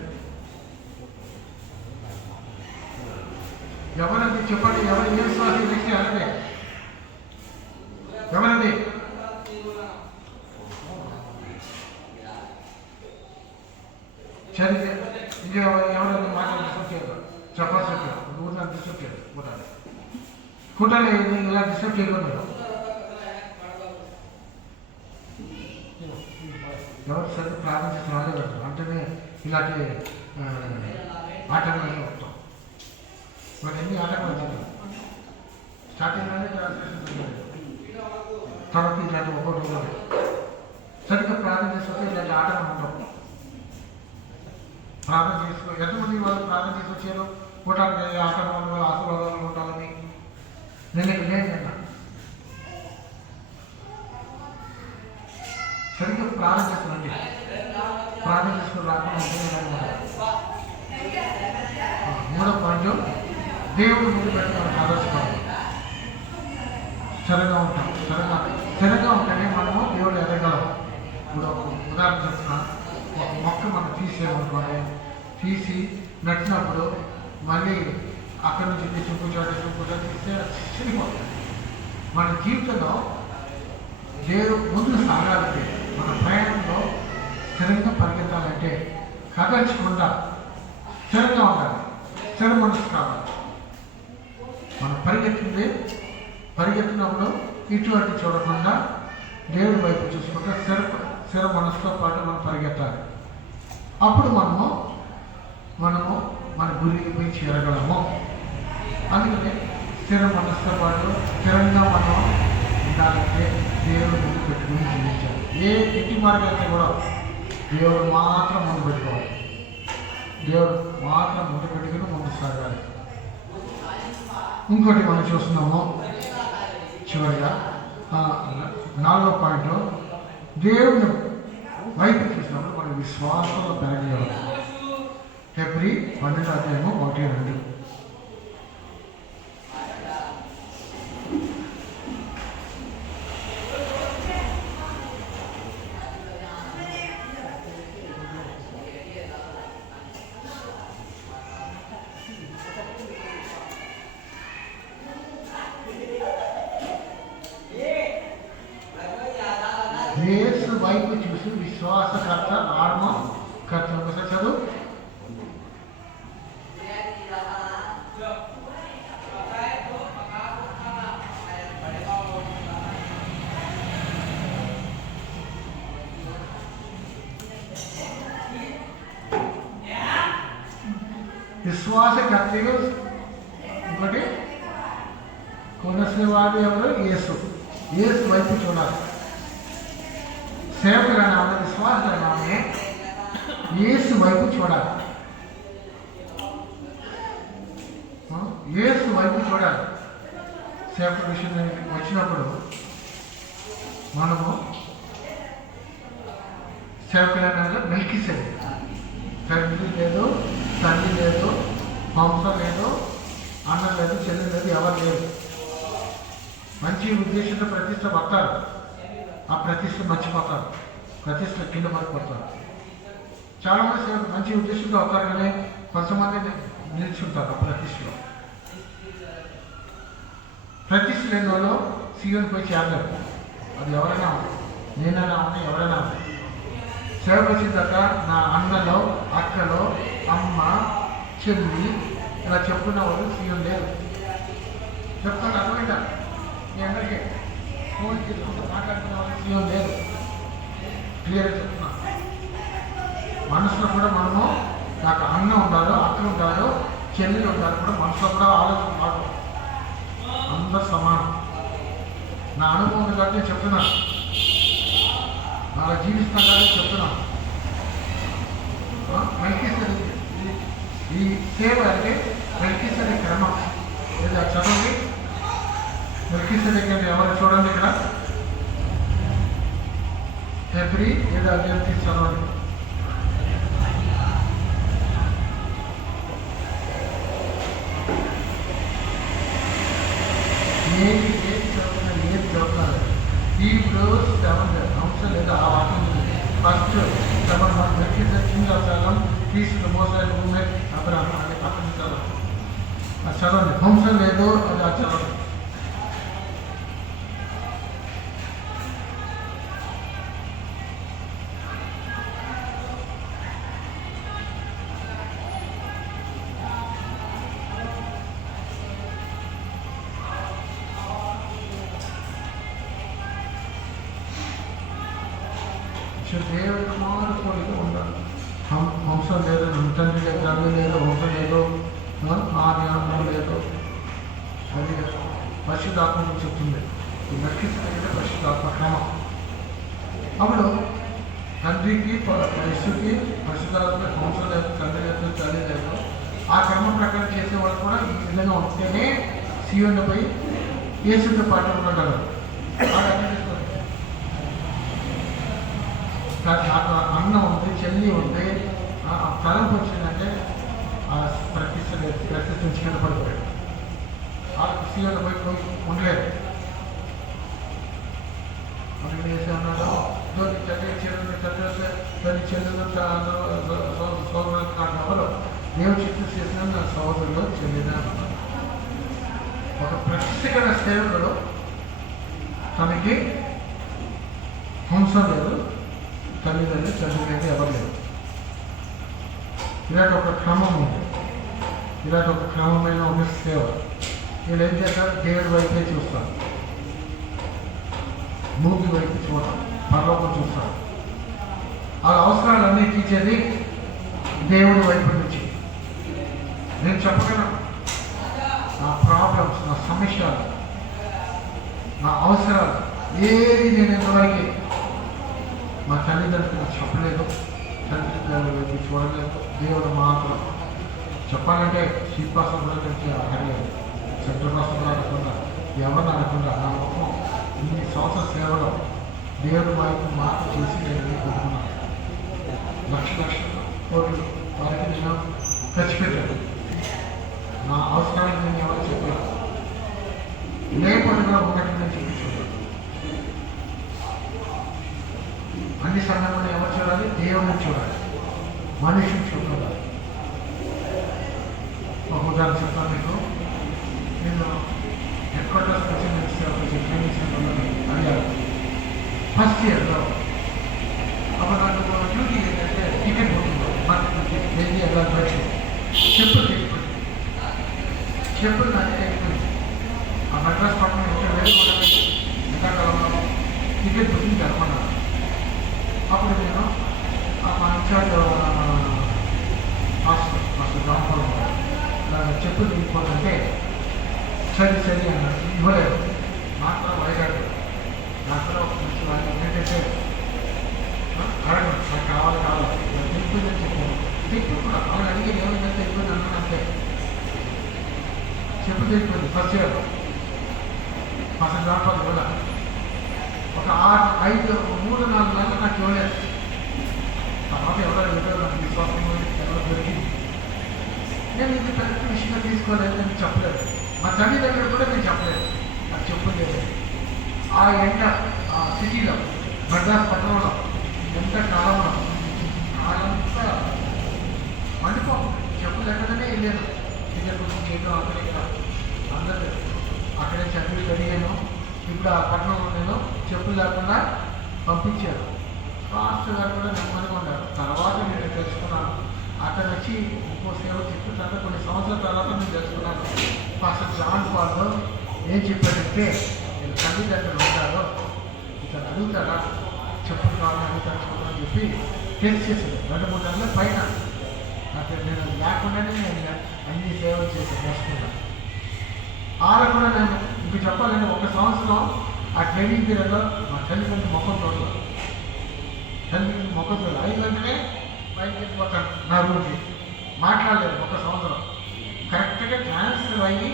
ఎవరండి చెప్పండి, ఎవరు ఏం శ్వాస వ్యక్తి అలాగే ఎవరండి? సరే, ఇంకా ఎవరైనా మాటలు డిస్టర్బ్ చేయదు, చెప్పాల్సి చెప్పారు. నువ్వు నన్ను డిస్టర్బ్ చేయదు. కుట్టాలి, ఇలా డిస్టర్బ్ చేయకుండా ఎవరు సరే ప్రార్థించి రాలేదు అంటేనే ఇలాంటి ఆటంకాలు వస్తాం. వాడు ఎన్ని ఆటలు వచ్చింది స్టార్టింగ్లోనే చేస్తుంది. తర్వాత ఇలాంటి ఒకటి సరిగ్గా ప్రార్థన చేసుకుంటే ఇలాంటి ఆటలు ఉండవు. ప్రార్థన చేసుకో ఎంతమంది వాళ్ళు ప్రార్థన చేసి వచ్చారు కూటాలు ఆటలు ఆశీర్వాదాలు ఉండాలని. నేను ఇక్కడ లేదన్నా సరిగ్గా ప్రార్థన చేస్తానండి. ప్రార్థన చేసుకుని రాకుండా ఉంటే మూడో పాయింట్ దేవుడు ముందు పెట్టి మనకు ఆదర్శపడాలి. స్థిరంగా ఉంటాం. స్థిరంగా ఉంటేనే మనము దేవుడు ఎదగలం. ఇప్పుడు ఒక ఉదాహరణ చెప్తున్నా, ఒక మొక్క మనం తీసేయమనుకోండి, తీసి నచ్చినప్పుడు మళ్ళీ అక్కడి నుంచి చూపుచాటు తీస్తే చనిపోతుంది. మన జీవితంలో దేవుడు ముందు సాగాలంటే, మన ప్రయాణంలో స్థిరంగా పరిగెత్తాలంటే కదల్చకుండా స్థిరంగా ఉండాలి. స్థిర మనసు కావాలి. మనం పరిగెత్తినప్పుడు ఇటువంటి చూడకుండా దేవుడి వైపు చూసుకుంటే స్థిర మనసుతో పాటు మనం పరిగెత్తాలి. అప్పుడు మనము మన గురికి పోయి చేరగలము. అందుకని స్థిర మనసుతో పాటు స్థిరంగా మనం ఉండాలంటే దేవుడు ముందు పెట్టుకుని జీవించాలి. ఏ ఇంటి మార్గాలైతే కూడా దేవుడు మాత్రం ముందు పెట్టుకోవాలి. దేవుడు మాత్రం ముందు పెట్టుకుని ముందు సాగాలి. ఇంకోటి మనం చూస్తున్నాము చివరిగా 4వ పాయింట్, దేవుని వైపు చూసినప్పుడు మన విశ్వాసంలో పెరగలేదు. ఫిబ్రవరి 12:1-2. యేసు వైపు చూసి విశ్వాసకర్త ఆత్మకర్త. ఒకసారి చదువు. విశ్వాసకర్తయు ఇంకోటి కొనసేవాడు ఎవరు? యేసు వైపు చూడాలి. సేవకులైన విశ్వాసులైన యేసు వైపు చూడాలి. యేసు వైపు చూడాలి. సేవకుల విషయం వచ్చినప్పుడు మనము సేవకులైన మెల్కీసెదెకు, తండ్రి లేదు, తల్లి లేదు, వంశం లేదు, అన్న లేదు, చెల్లి లేదు, ఎవరు లేదు. మంచి ఉద్దేశంతో ప్రతిష్ట పడతారు, ఆ ప్రతిష్ట మర్చిపోతారు, ప్రతిష్ట కింద పడిపోతారు. చాలామంది సేవకులు మంచి ఉద్దేశంతో అవుతారు, కానీ కొంతమంది నిల్చుంటారు ఆ ప్రతిష్టలో. ప్రతిష్ట లేని వాళ్ళు సీఎం పోయి చేరలేరు. అది ఎవరైనా నేనైనా ఉంది, ఎవరైనా ఉంది. సేవకు వచ్చిన తర్వాత నా అన్నలో, అక్కలో, అమ్మ, చెల్లి ఇలా చెప్పుకున్న వాళ్ళు సీఎం లేరు. చెప్తాను అర్థమైందా? మీ అందరికీ ఫోన్ చేసుకుంటూ మాట్లాడుతున్న వాళ్ళు సీఎం లేరు. క్లియర్గా చెప్తున్నా. మనసులో కూడా మనము నాకు అన్న ఉండాలో, అక్క ఉండాలో, చెల్లెలు ఉండాలి కూడా మనసులో కూడా ఆలోచన కాదు. అందరూ సమానం. నా అనుభవం ఉంది కాబట్టి నేను చెప్తున్నాను, అలా జీవిస్తాను కాబట్టి చెప్తున్నాను. మెల్కీసెదెకు ఈ సేవ అంటే మెల్కీసెదెకు క్రమం. లేదా చదవండి, మెల్కీసెదెకు అంటే ఎవరు చూడండి ఇక్కడ. ఫిబ్రవరి 7 చదవండి. ఏది చదువుతున్నారు ఈ బ్రోస్ 7 అంశం లేదా ఆ వాక్యం first 7 Melchizedek king of Salem, క్రీస్తు మోసైన మూమెంట్ అబ్రహాం అనే పక్కన చదవండి. అది చదవండి. వంశం లేదు, అది అది చదవండి. దేవుడి కుమారుడు పోలిక ఉండాలి. వంశం లేదు, తండ్రి లేదు, తల్లి లేదు, వంశం లేదు, ఆ జ్ఞానం లేదు. అది పరిశుద్ధాత్మ గురించి చెప్తుంది. ఈ మెల్కీసెదెకు పరిశుద్ధాత్మ క్రమం. అప్పుడు తండ్రికి యేసుకి పరిశుద్ధాత్మ సంవత్సరం లేదు, తండ్రి లేదు, తల్లి లేదు. ఆ క్రమం ప్రకారం చేసేవాళ్ళు కూడా ఈ విధంగా ఉంటేనే సీయోను పోయి యేసుతో పాటు ఉండగలరు. నాకు అన్న ఉంది, చెల్లి ఉంది, తలంపు వచ్చిందంటే ప్రతిష్ఠించి కింద పడిపోయాడు. వాళ్ళకి సీయోను పోయి ఉండలేదు. అందుకని చేసి అన్నాడు, తల్లి చెల్లెలు సోదరులు నాకు ఎవరు దేవుడు చిత్త చేసిన నా సోదరులు చెల్లిన ఒక ప్రతిష్ఠికర సేవకుడు తనకి హంసం లేదు, తల్లిదండ్రులు చదువు లేదు, ఎవరు లేదు. ఇలాంటి ఒక క్రమం ఉంది. ఇలాంటి ఒక క్రమమైన ఒక సేవ. వీళ్ళు ఏం చేస్తారు? దేవుడి వైపే చూస్తారు, భూమి వైపు చూడటం, పర్లోకం చూస్తారు. వాళ్ళ అవసరాలన్నీ తీర్చేది దేవుడి వైపు నుంచి. నేను చెప్పగలను, నా ప్రాబ్లమ్స్, నా సమస్యలు, నా అవసరాలు ఏది నేను ఇంతవరకు మా తల్లిదండ్రులకు చెప్పలేదు, తల్లిదండ్రుల వైపు చూడలేదు. దేవుడు మాత్రం చెప్పాలంటే శ్రీపాసం కూడా తెలిసి అడగలేదు, చంద్రపాసం కూడా అనకుండా, ఎవరిని అనకుండా నా ముఖం ఇన్ని సంవత్సర సేవలో దేవుడు వైపు మార్పు చేసి నేను కొనుక్కున్నాను. లక్షల కోట్లు వారికి నేను ఖర్చు పెట్టాను. నా అవసరాలను నేను ఎవరు చెప్పాను, లేకుండా ఉన్నట్టు నేను చూపించుకున్నాను. అన్ని సందర్భాలు ఎవరు చూడాలి? దేవుడిని చూడాలి, మనిషిని చూడాలి. ఒక ఉదాహరణ చెప్తాను మీకు. నేను ఎక్కడ అడిగాను ఫస్ట్ ఇయర్లో. అప్పుడు నాకు డ్యూటీ ఏంటంటే టికెట్ బుకింగ్ వెళ్ళి ఎలా బట్టి చెప్పులు తీసుకుంది. చెప్పులు నాకు ఎక్కుంది. ఆ మద్రాస్ పట్టణం ఇంకా వెళ్ళి ఎండాకాలంలో టికెట్ బుకింగ్ జరపన్నాను. అప్పుడు నేను మా ఇన్ఛార్జ్ మాస్టర్ రాంపాల్ చెప్పులు తీసుకోవాలంటే సరి అన్నాడు. ఇవ్వలేదు. నాకు వైరాడు, నాకు మంచి వాళ్ళు ఏంటంటే అడగను, నాకు కావాలి తెలుపుదని చెప్పాను. చెప్పు కూడా వాళ్ళు అడిగి ఏమైందంటే ఇబ్బంది అన్నాను. అంతే చెప్పు తెలిపింది. ఫస్ట్ ఇయర్ మాస్టర్ రాంపాల్ కూడా ఒక 3-4 నెలలు నాకు ఇవ్వలేదు. తర్వాత ఎవరో నాకు విశ్వాసం ఎవరో దొరికింది. నేను ఇది పెద్ద విషయంగా తీసుకోలేదు, నేను చెప్పలేదు. మా తల్లి దగ్గర కూడా నేను చెప్పలేదు, నాకు చెప్పలేదు. ఆ ఎండ ఆ సిటీలో మద్రాస్ పట్టణంలో ఎంత కాలంలో కాలంతా మండిపోతుంది. చెప్పులు ఎక్కడనే వెళ్ళాను. టికెట్ బుకింగ్ చేయడం అక్కడ అందరూ అక్కడే చదివి చదివాను. ఇప్పుడు ఆ పట్టణంలో నేను చెప్పులు లేకుండా పంపించాను. మాస్టర్ గారు కూడా నెమ్మదిగా ఉన్నారు. తర్వాత నేను తెలుసుకున్నాను. అక్కడ వచ్చి ఇంకో సేవ చెప్పిన తర్వాత కొన్ని సంవత్సరాల తర్వాత నేను తెలుసుకున్నాను. పాస్టర్ జాన్ పాల్ ఏం చెప్పాడంటే, నేను తల్లిదండ్రులు ఉంటారో ఇతను అడుగుతారా, చెప్పులు కావాలని అడుగుతాను చూడని చెప్పి టెస్ట్ చేశాను. 2-3 నెలల పైన నాకు నేను లేకుండానే నేను అన్ని సేవలు చేసి చేసుకున్నాను. ఆడ కూడా నేను ఇంక చెప్పాలంటే 1 సంవత్సరం ఆ ట్రైనింగ్ పీరియడ్లో మా తల్లిదండ్రులు మొక్కలు చూడలేదు. తల్లిదండ్రులు మొక్కలు చూడలేదు. 5 గంటలే బయటకు వెళ్ళిపోతాను నా రూమ్కి. మాట్లాడలేదు 1 సంవత్సరం. కరెక్ట్గా ట్రాన్స్ఫర్ అయ్యి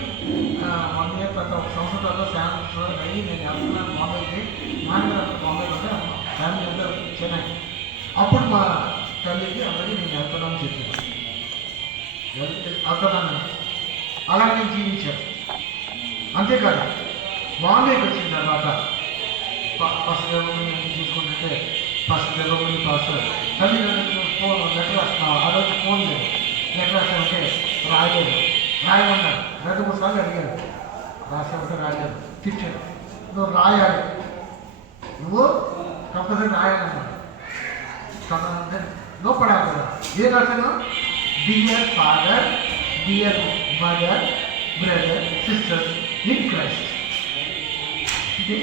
1 ఇయర్ తర్వాత 1 సంవత్సరం తర్వాత ట్రాన్స్ఫర్ అయ్యి నేను వెళ్తున్నాను బాంబేకి. నాన్నగారు బాంబేలో ఉంటే ఫ్యామిలీ అంతా చెన్నై. అప్పుడు మా తల్లికి అందరికీ నేను వెళ్తున్నాను చెప్పాను. వెళ్తున్నాను అలా నేను జీవించాను. అంతేకాదు బాంబేకి వచ్చిన తర్వాత ఫస్ట్ డెవలప్మెంట్ తీసుకుంటే ఫస్ట్ డెవలప్మెంట్ పాస్ తల్లిదండ్రులు ఫోన్ లెటర్ రాస్తున్నావు. ఆ రోజు ఫోన్ లేదు. లెటర్ రాసామంటే రాయలేదు. రాయమన్నారు. 2-3 సార్లు అడిగారు. రాసామంటే రాయలేదు. తిట్టారు. నువ్వు రాయాలి, నువ్వు కంపల్సరీ రాయాలన్నాడు. అంటే లోపడాలి కదా. ఏం రాశాను? Dear father, dear mother, brother, sister in Christ. ఇది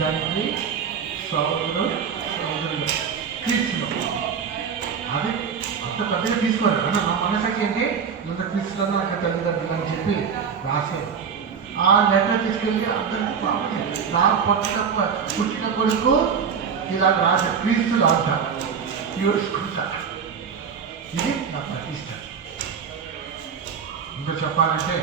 తల్లి సోదరులు క్రీస్తులో. అది అంత పెద్దగా తీసుకోరు అన్న నా మనసుకి ఏంటి ఇంత క్రీస్తులను నాకు తల్లిదండ్రులు అని చెప్పి రాశారు. ఆ లెటర్ తీసుకెళ్ళి అందరికీ బాగుంది. నాకు పుట్టిన కొడుకు ఇలాగ రాశారు, క్రీస్తులు అంట ఏడుచుకుంటా. ఇది నా ప్రతిష్ట. ఇంకా చెప్పాలంటే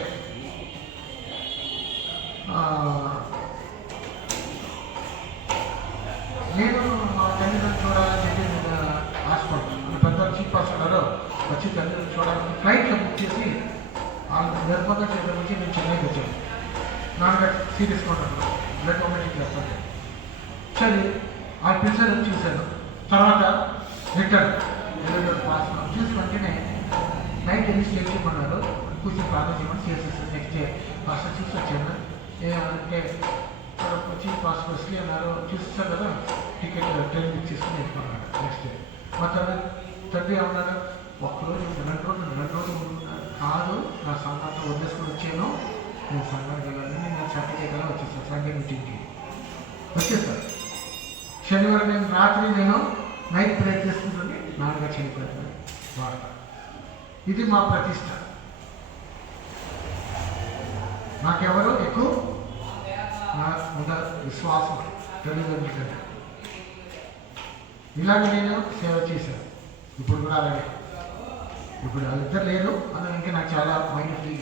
నేను మా తల్లిదండ్రులు చూడాలని చెప్పి నేను ఆశపడ్డాను. పెద్ద చీఫ్ పర్సన్ వచ్చి తల్లిదండ్రులు చూడాలని ఫ్లైట్లో బుక్ చేసి వాళ్ళని నిర్బంధ చేయడం నుంచి నేను చెన్నైకి వచ్చాను. నాన్నగారు సీరియస్గా ఉన్నాను, బ్లడ్ వొమిటింగ్ చేస్తాను. సరే ఆ పిక్చర్ చూశాను. తర్వాత రిటర్న్ పాస్ చూసి వెంటనే నైట్ వెళ్ళి స్టే చేయమన్నారు. కూర్చొని ప్రార్థన చేయమని చేసేసాను. నెక్స్ట్ డే పాస్టర్ చూసి వచ్చాను. ఏమంటే చీఫ్ పాస్టర్ వస్తే అన్నారు, చూస్తారు కదా టికెట్ ట్రైన్ బుక్ చేసుకుని వేసుకున్నాడు. నెక్స్ట్ డే మా తండ్రి ఏమన్నాడు, ఒక్కరోజు 2 రోజులు కాదు, నా సంఘంతో వదిలేసుకుని వచ్చాను, నేను సంఘానికి వెళ్ళాలని నేను సాటర్డే కదా వచ్చేసాను. సండే మీటింగ్కి వచ్చేసాను. శనివారం నేను రాత్రి నైట్ ప్రేయర్ చేసుకుంటుంది, నాన్నగా చనిపోయాను వార్త. ఇది మా ప్రతిష్ట. నాకెవరు ఎక్కువ నా విశ్వాసం తల్లిదండ్రుల కంటే. ఇలాగ నేను సేవ చేశాను. ఇప్పుడు కూడా అలాగే. ఇప్పుడు వాళ్ళిద్దరు లేరు అని ఇంకా నాకు చాలా మైండ్ ఫ్రీ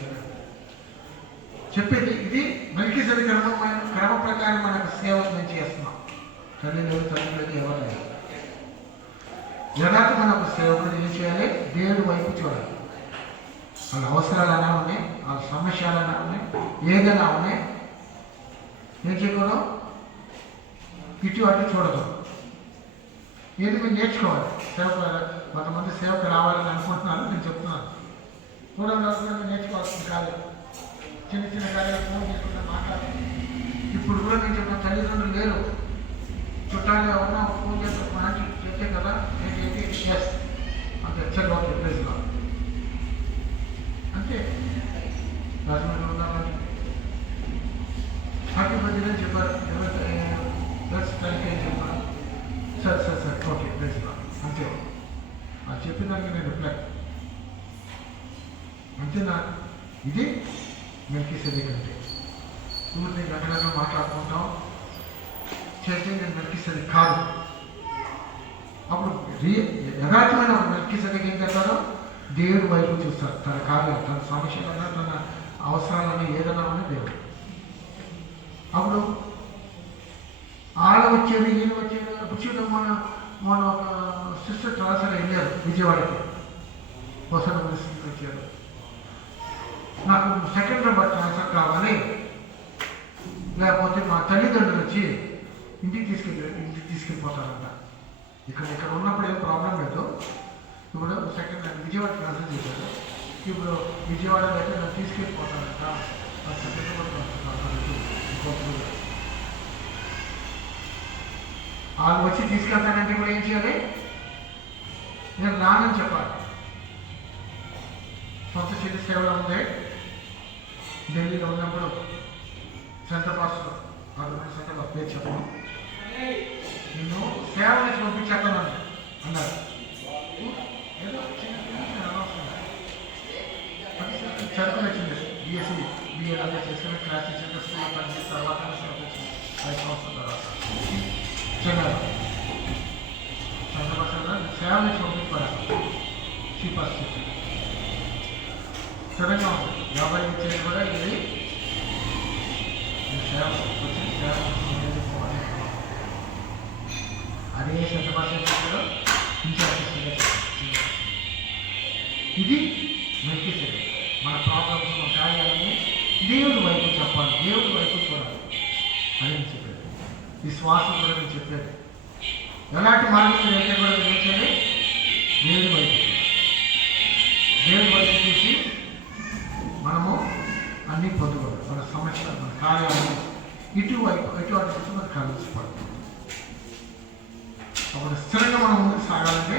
చెప్పేది. ఇది మెల్కీసెదెకు క్రమ ప్రకారం మనకు సేవలు మేము చేస్తున్నాం. తల్లి లేదు, తండ్రి లేదు, ఎవరు లేదు. యథార్థ మనకు సేవకుడు ఏం చేయాలి? దేవుడి వైపు చూడాలి. వాళ్ళ అవసరాలైనా ఉన్నాయి, వాళ్ళ సమస్యలైనా ఉన్నాయి, ఏదైనా ఉన్నాయి, ఏం చేయకూడదు, ఇటు అటు చూడదు. ఏది మీరు నేర్చుకోవాలి. సేవకు కొంతమంది సేవకు రావాలని అనుకుంటున్నారు, నేను చెప్తున్నాను. కూడా మీరు నేర్చుకోవాల్సింది కాదు. చిన్న చిన్న కార్యాలు ఫోన్ చేసుకుంటే మాట్లాడాలి. ఇప్పుడు కూడా నేను చెప్పిన తల్లిదండ్రులు లేరు, చుట్టాలు ఎవరన్నా ఫోన్ చేస్తే చెప్తే కదా ఏంటి ఎస్ అంత ఎచ్చగా చెప్పేసి అంతే. రాజమండ్రి ఉన్నామని హ్యాపీ బర్త్డే అని చెప్పారు. ఏం చెప్పారు? సరే ఓకే ప్లేస్ అంతే. అది చెప్పిన దానికి నేను రిప్లై అంతేనా? ఇది మెల్కీసెదెకు అంటే. ఊరిని గంటలుగా మాట్లాడుకుంటాం చేస్తే నేను మెల్కీసెదెకు కాదు. అప్పుడు యథార్థమైన మెల్కీసెదెకు ఏం చేస్తారో దేవుడి వైపు చూస్తారు. తన కార్యాలు, తన సమస్యలన్నా, తన అవసరాలన్నా, ఏదన్నా అని దేవుడు. అప్పుడు ఆడ వచ్చేది, ఈయన వచ్చేది. కూర్చుని మన ఒక సిస్టర్ ట్రాన్స్ఫర్ వెళ్ళారు విజయవాడకి, వసన వచ్చారు. నాకు సెకండ్ నెంబర్ ట్రాన్స్ఫర్ కావాలి, లేకపోతే మా తల్లిదండ్రులు వచ్చి ఇంటికి తీసుకెళ్ళిపోతారంట. ఇక్కడ ఉన్నప్పుడు ఏం ప్రాబ్లం లేదు. ఇప్పుడు సెకండ్ విజయవాడ ట్రాన్స్ఫర్ చేశారు. ఇప్పుడు విజయవాడలో అయితే నన్ను తీసుకెళ్ళిపోతారంట. సెకండ్ నెంబర్ ట్రాన్స్ఫర్ వాళ్ళు వచ్చి తీసుకెళ్తానంటే కూడా ఏం చేయాలి? నేను నాన్నని చెప్పాలి. సొంత చెల్లి సేవలో ఉంది, ఢిల్లీలో ఉన్నప్పుడు సెంటర్ పాస్టర్ సెంటర్ పేరు చెప్పను, నిన్ను సేవ నుంచి పంపించేస్తాను అన్నారు. ఏదో చదువుకుని వచ్చింది, బిఎస్సీ బిఏ అలా చేసుకుని క్లాస్ టీచర్ స్కూల్లో పనిచేసి తర్వాత 5 సంవత్సరాల తర్వాత చెన్నారు. సేవ నుంచి పంపించారు. చీఫ్ పాస్టర్ సడన్గా ఉంది. 50 ఇచ్చేది కూడా ఇది సేవ వచ్చి సేవ అదే శతపాసంలో ఇది మెల్కీసెదెకు. మన ప్రాబ్లమ్స్, మన కార్యాలని దేవుడి వైపు చెప్పాలి, దేవుడి వైపు చూడాలి. అని నేను చెప్పేది. విశ్వాసం కూడా నేను చెప్పేది. ఎలాంటి మార్గం అయితే కూడా ఏం చేయాలి? దేవుడి వైపు చూడాలి. దేవుడి వైపు చూసి మనము అన్నీ పొందుకోవాలి. మన సమస్యలు, మన కార్యాలను ఇటువైపు చూసి మనకు కలిసిపడుతుంది. అప్పుడు స్థిరంగా మనం ముందుకు సాగాలంటే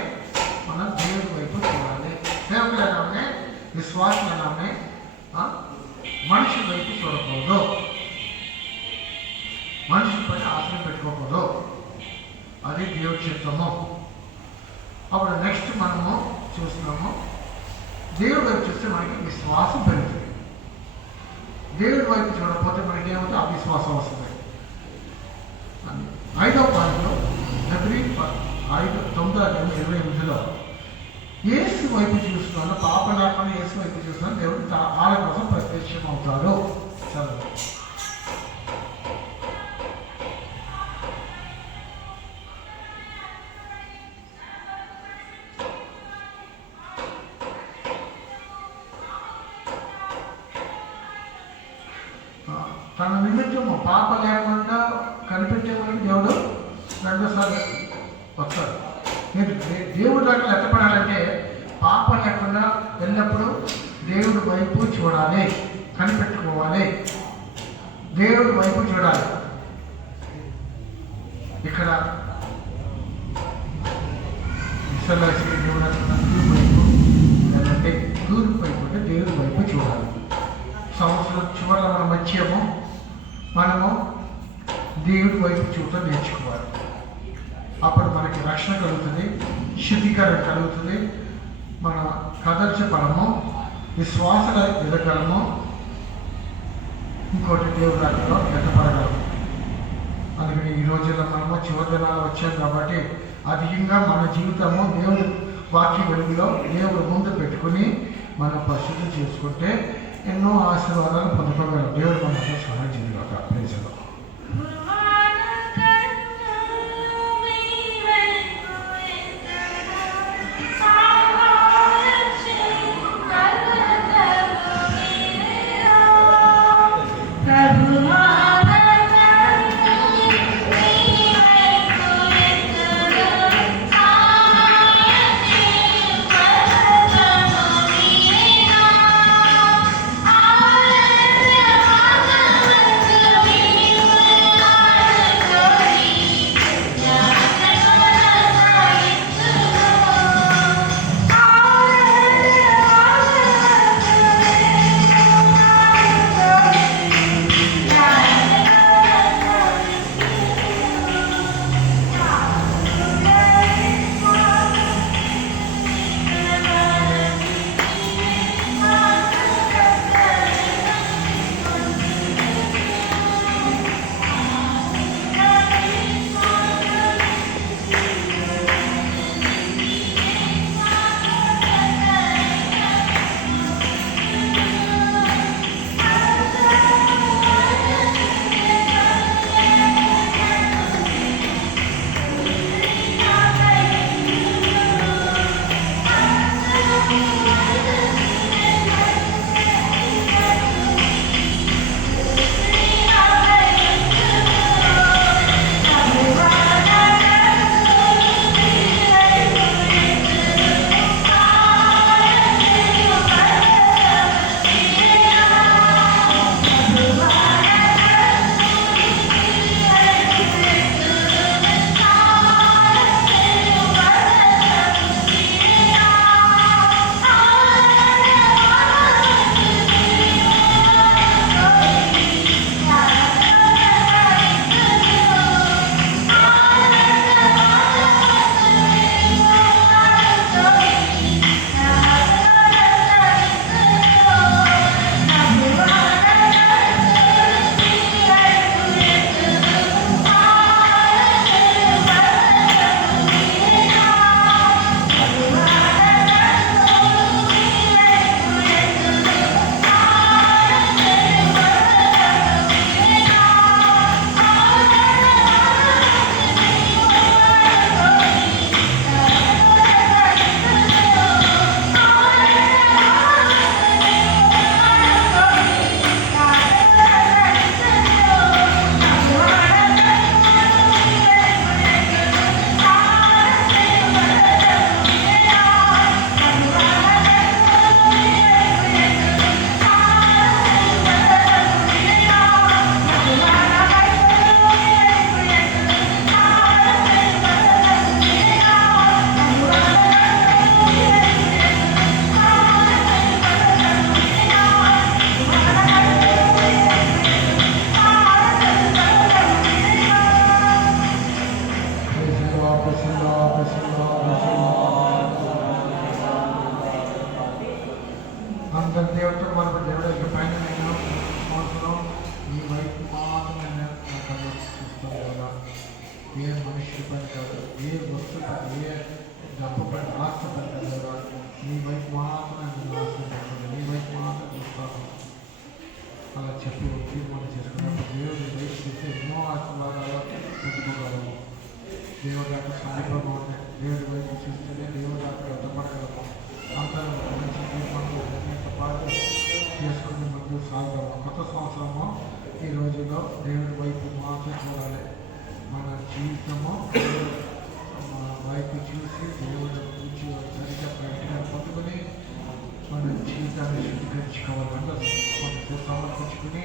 మనం దేవుడి వైపు చూడాలి. సేవకులు ఎలా ఉన్నాయి, విశ్వాసం ఎలా ఉన్నాయి, మనిషి వైపు చూడకూడదు, మనిషి పైన ఆశ్రయం పెట్టుకోకూడదు. అది దేవుడి చిత్తము. అప్పుడు నెక్స్ట్ మనము చూస్తున్నామో దేవుడి వైపు చూస్తే మనకి విశ్వాసం పెరుగుతుంది. దేవుడి వైపు చూడకపోతే మనకి ఏమవుతుంది? అవిశ్వాసం వస్తుంది. 5వ పాయింట్లో ఎబ్రీ 9:28 యేసు వైపు చూస్తున్నాను, పాప లేకుండా యేసు వైపు చూస్తున్నాను, దేవుడు వాళ్ళ కోసం ప్రత్యక్షం అవుతాడు. చదువు. తన నిమిత్తము పాప లేకుండా కనిపెట్టేవాడికి దేవుడు రెండోసారి వస్తాడు. మీరు దేవుడి దగ్గర ఎత్తపడాలంటే పాప లేకుండా ఎల్లప్పుడూ దేవుడి వైపు చూడాలి, కనిపెట్టుకోవాలి, దేవుడి వైపు చూడాలి. ఇక్కడ విశ్వలాసి దేవుడు తూర్పు వైపు లేదంటే తూర్పు వైపు అంటే దేవుడి వైపు చూడాలి. సంవత్సరం చివరిలో మనం వచ్చాము, మనము దేవుడి వైపు చూడటం నేర్చుకోవాలి. అప్పుడు మనకి రక్షణ కలుగుతుంది, శుద్ధీకరణ కలుగుతుంది, మన కదర్చపడము, విశ్వాసగా ఎదగలము, ఇంకోటి దేవుడి దగ్గరలో ఎత్తపడగలము. అందుకని ఈ రోజుల్లో మనము చివరి దినాలు వచ్చాం కాబట్టి అధికంగా మన జీవితము దేవుడి వాక్య వెలుగులో దేవుడు ముందు పెట్టుకుని మనం పరిశుద్ధి చేసుకుంటే ఎన్నో ఆశీర్వాదాలు పొందుకోగలం. దేవుడు మనతో సహాయం చేయగలక. ప్రేజలో వస్తు ఏ డబ్బు పైన ఆశ పెట్టలేదా, నీ వైపు మాత్రమే నేను ఆశ పెట్టాను, నీ వైపు మాత్రం చూస్తాను అలా చెప్పి తీర్మానం చేసుకున్నప్పుడు దేవుడి వైపు చూస్తే ఎన్నో ఆశీర్వాదాలు పెట్టుకోగలము. దేవుడి యొక్క సమీపంగా ఉంటే దేవుడి వైపు చూస్తేనే దేవుడి యొక్క అడ్డపడగలము. అందరూ మంచి తీర్మానం పాటు చేసుకుని ముందు సాగుతాము. కొత్త సంవత్సరము ఈ రోజుల్లో దేవుడి వైపు మాత్రం చూడాలి. మన జీవితము మన వైపు చూసి దేవుడి పూజ సరిగ్గా ప్రకటన పొందుకొని మన జీవితాన్ని శుద్ధీకరించుకోవాలి. మనకు సమర్పించుకుని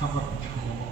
సమర్పించుకోవాలి.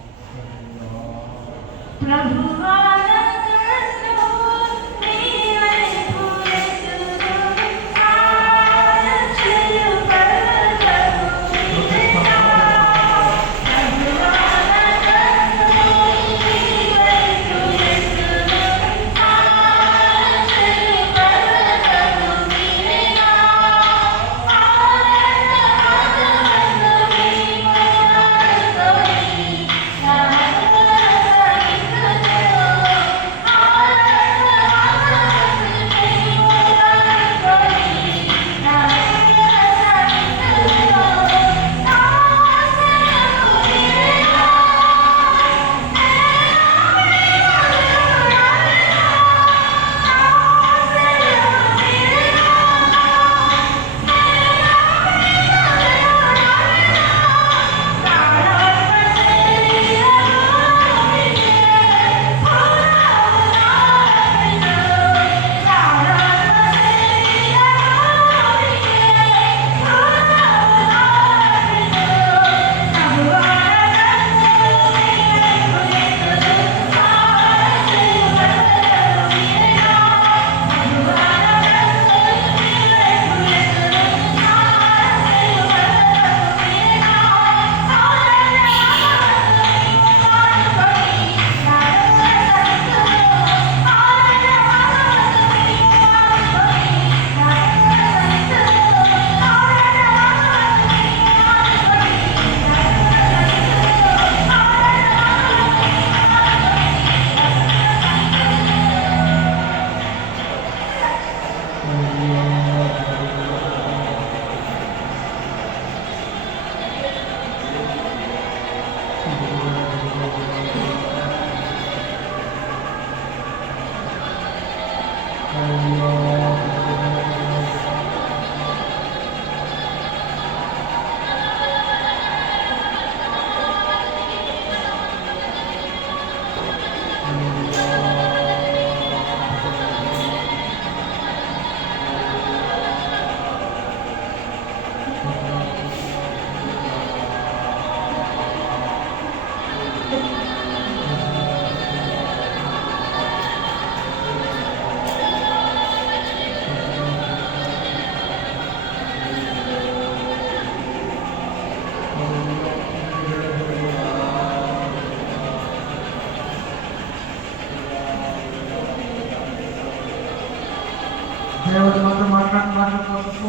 దేవుడి మాత్రం మాట్లాడుకోవచ్చు.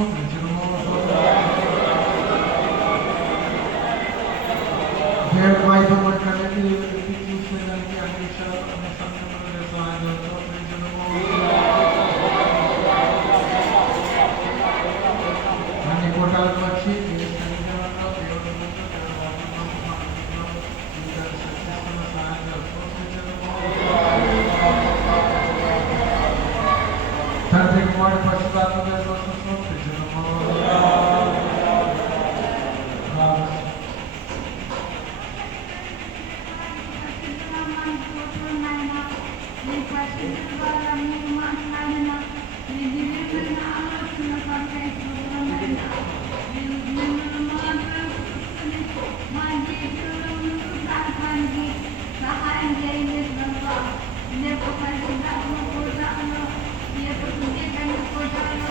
దేవుడి వైపు మాట్లాడడానికి చూసేదానికి అన్ని విషయాలు అన్ని సందర్భాలు సహాయం అన్ని కూటాలకు వచ్చి తండ్రి కుమారుడు పరిశుద్ధాత్మ సహాయం చేయండి. కోటాలో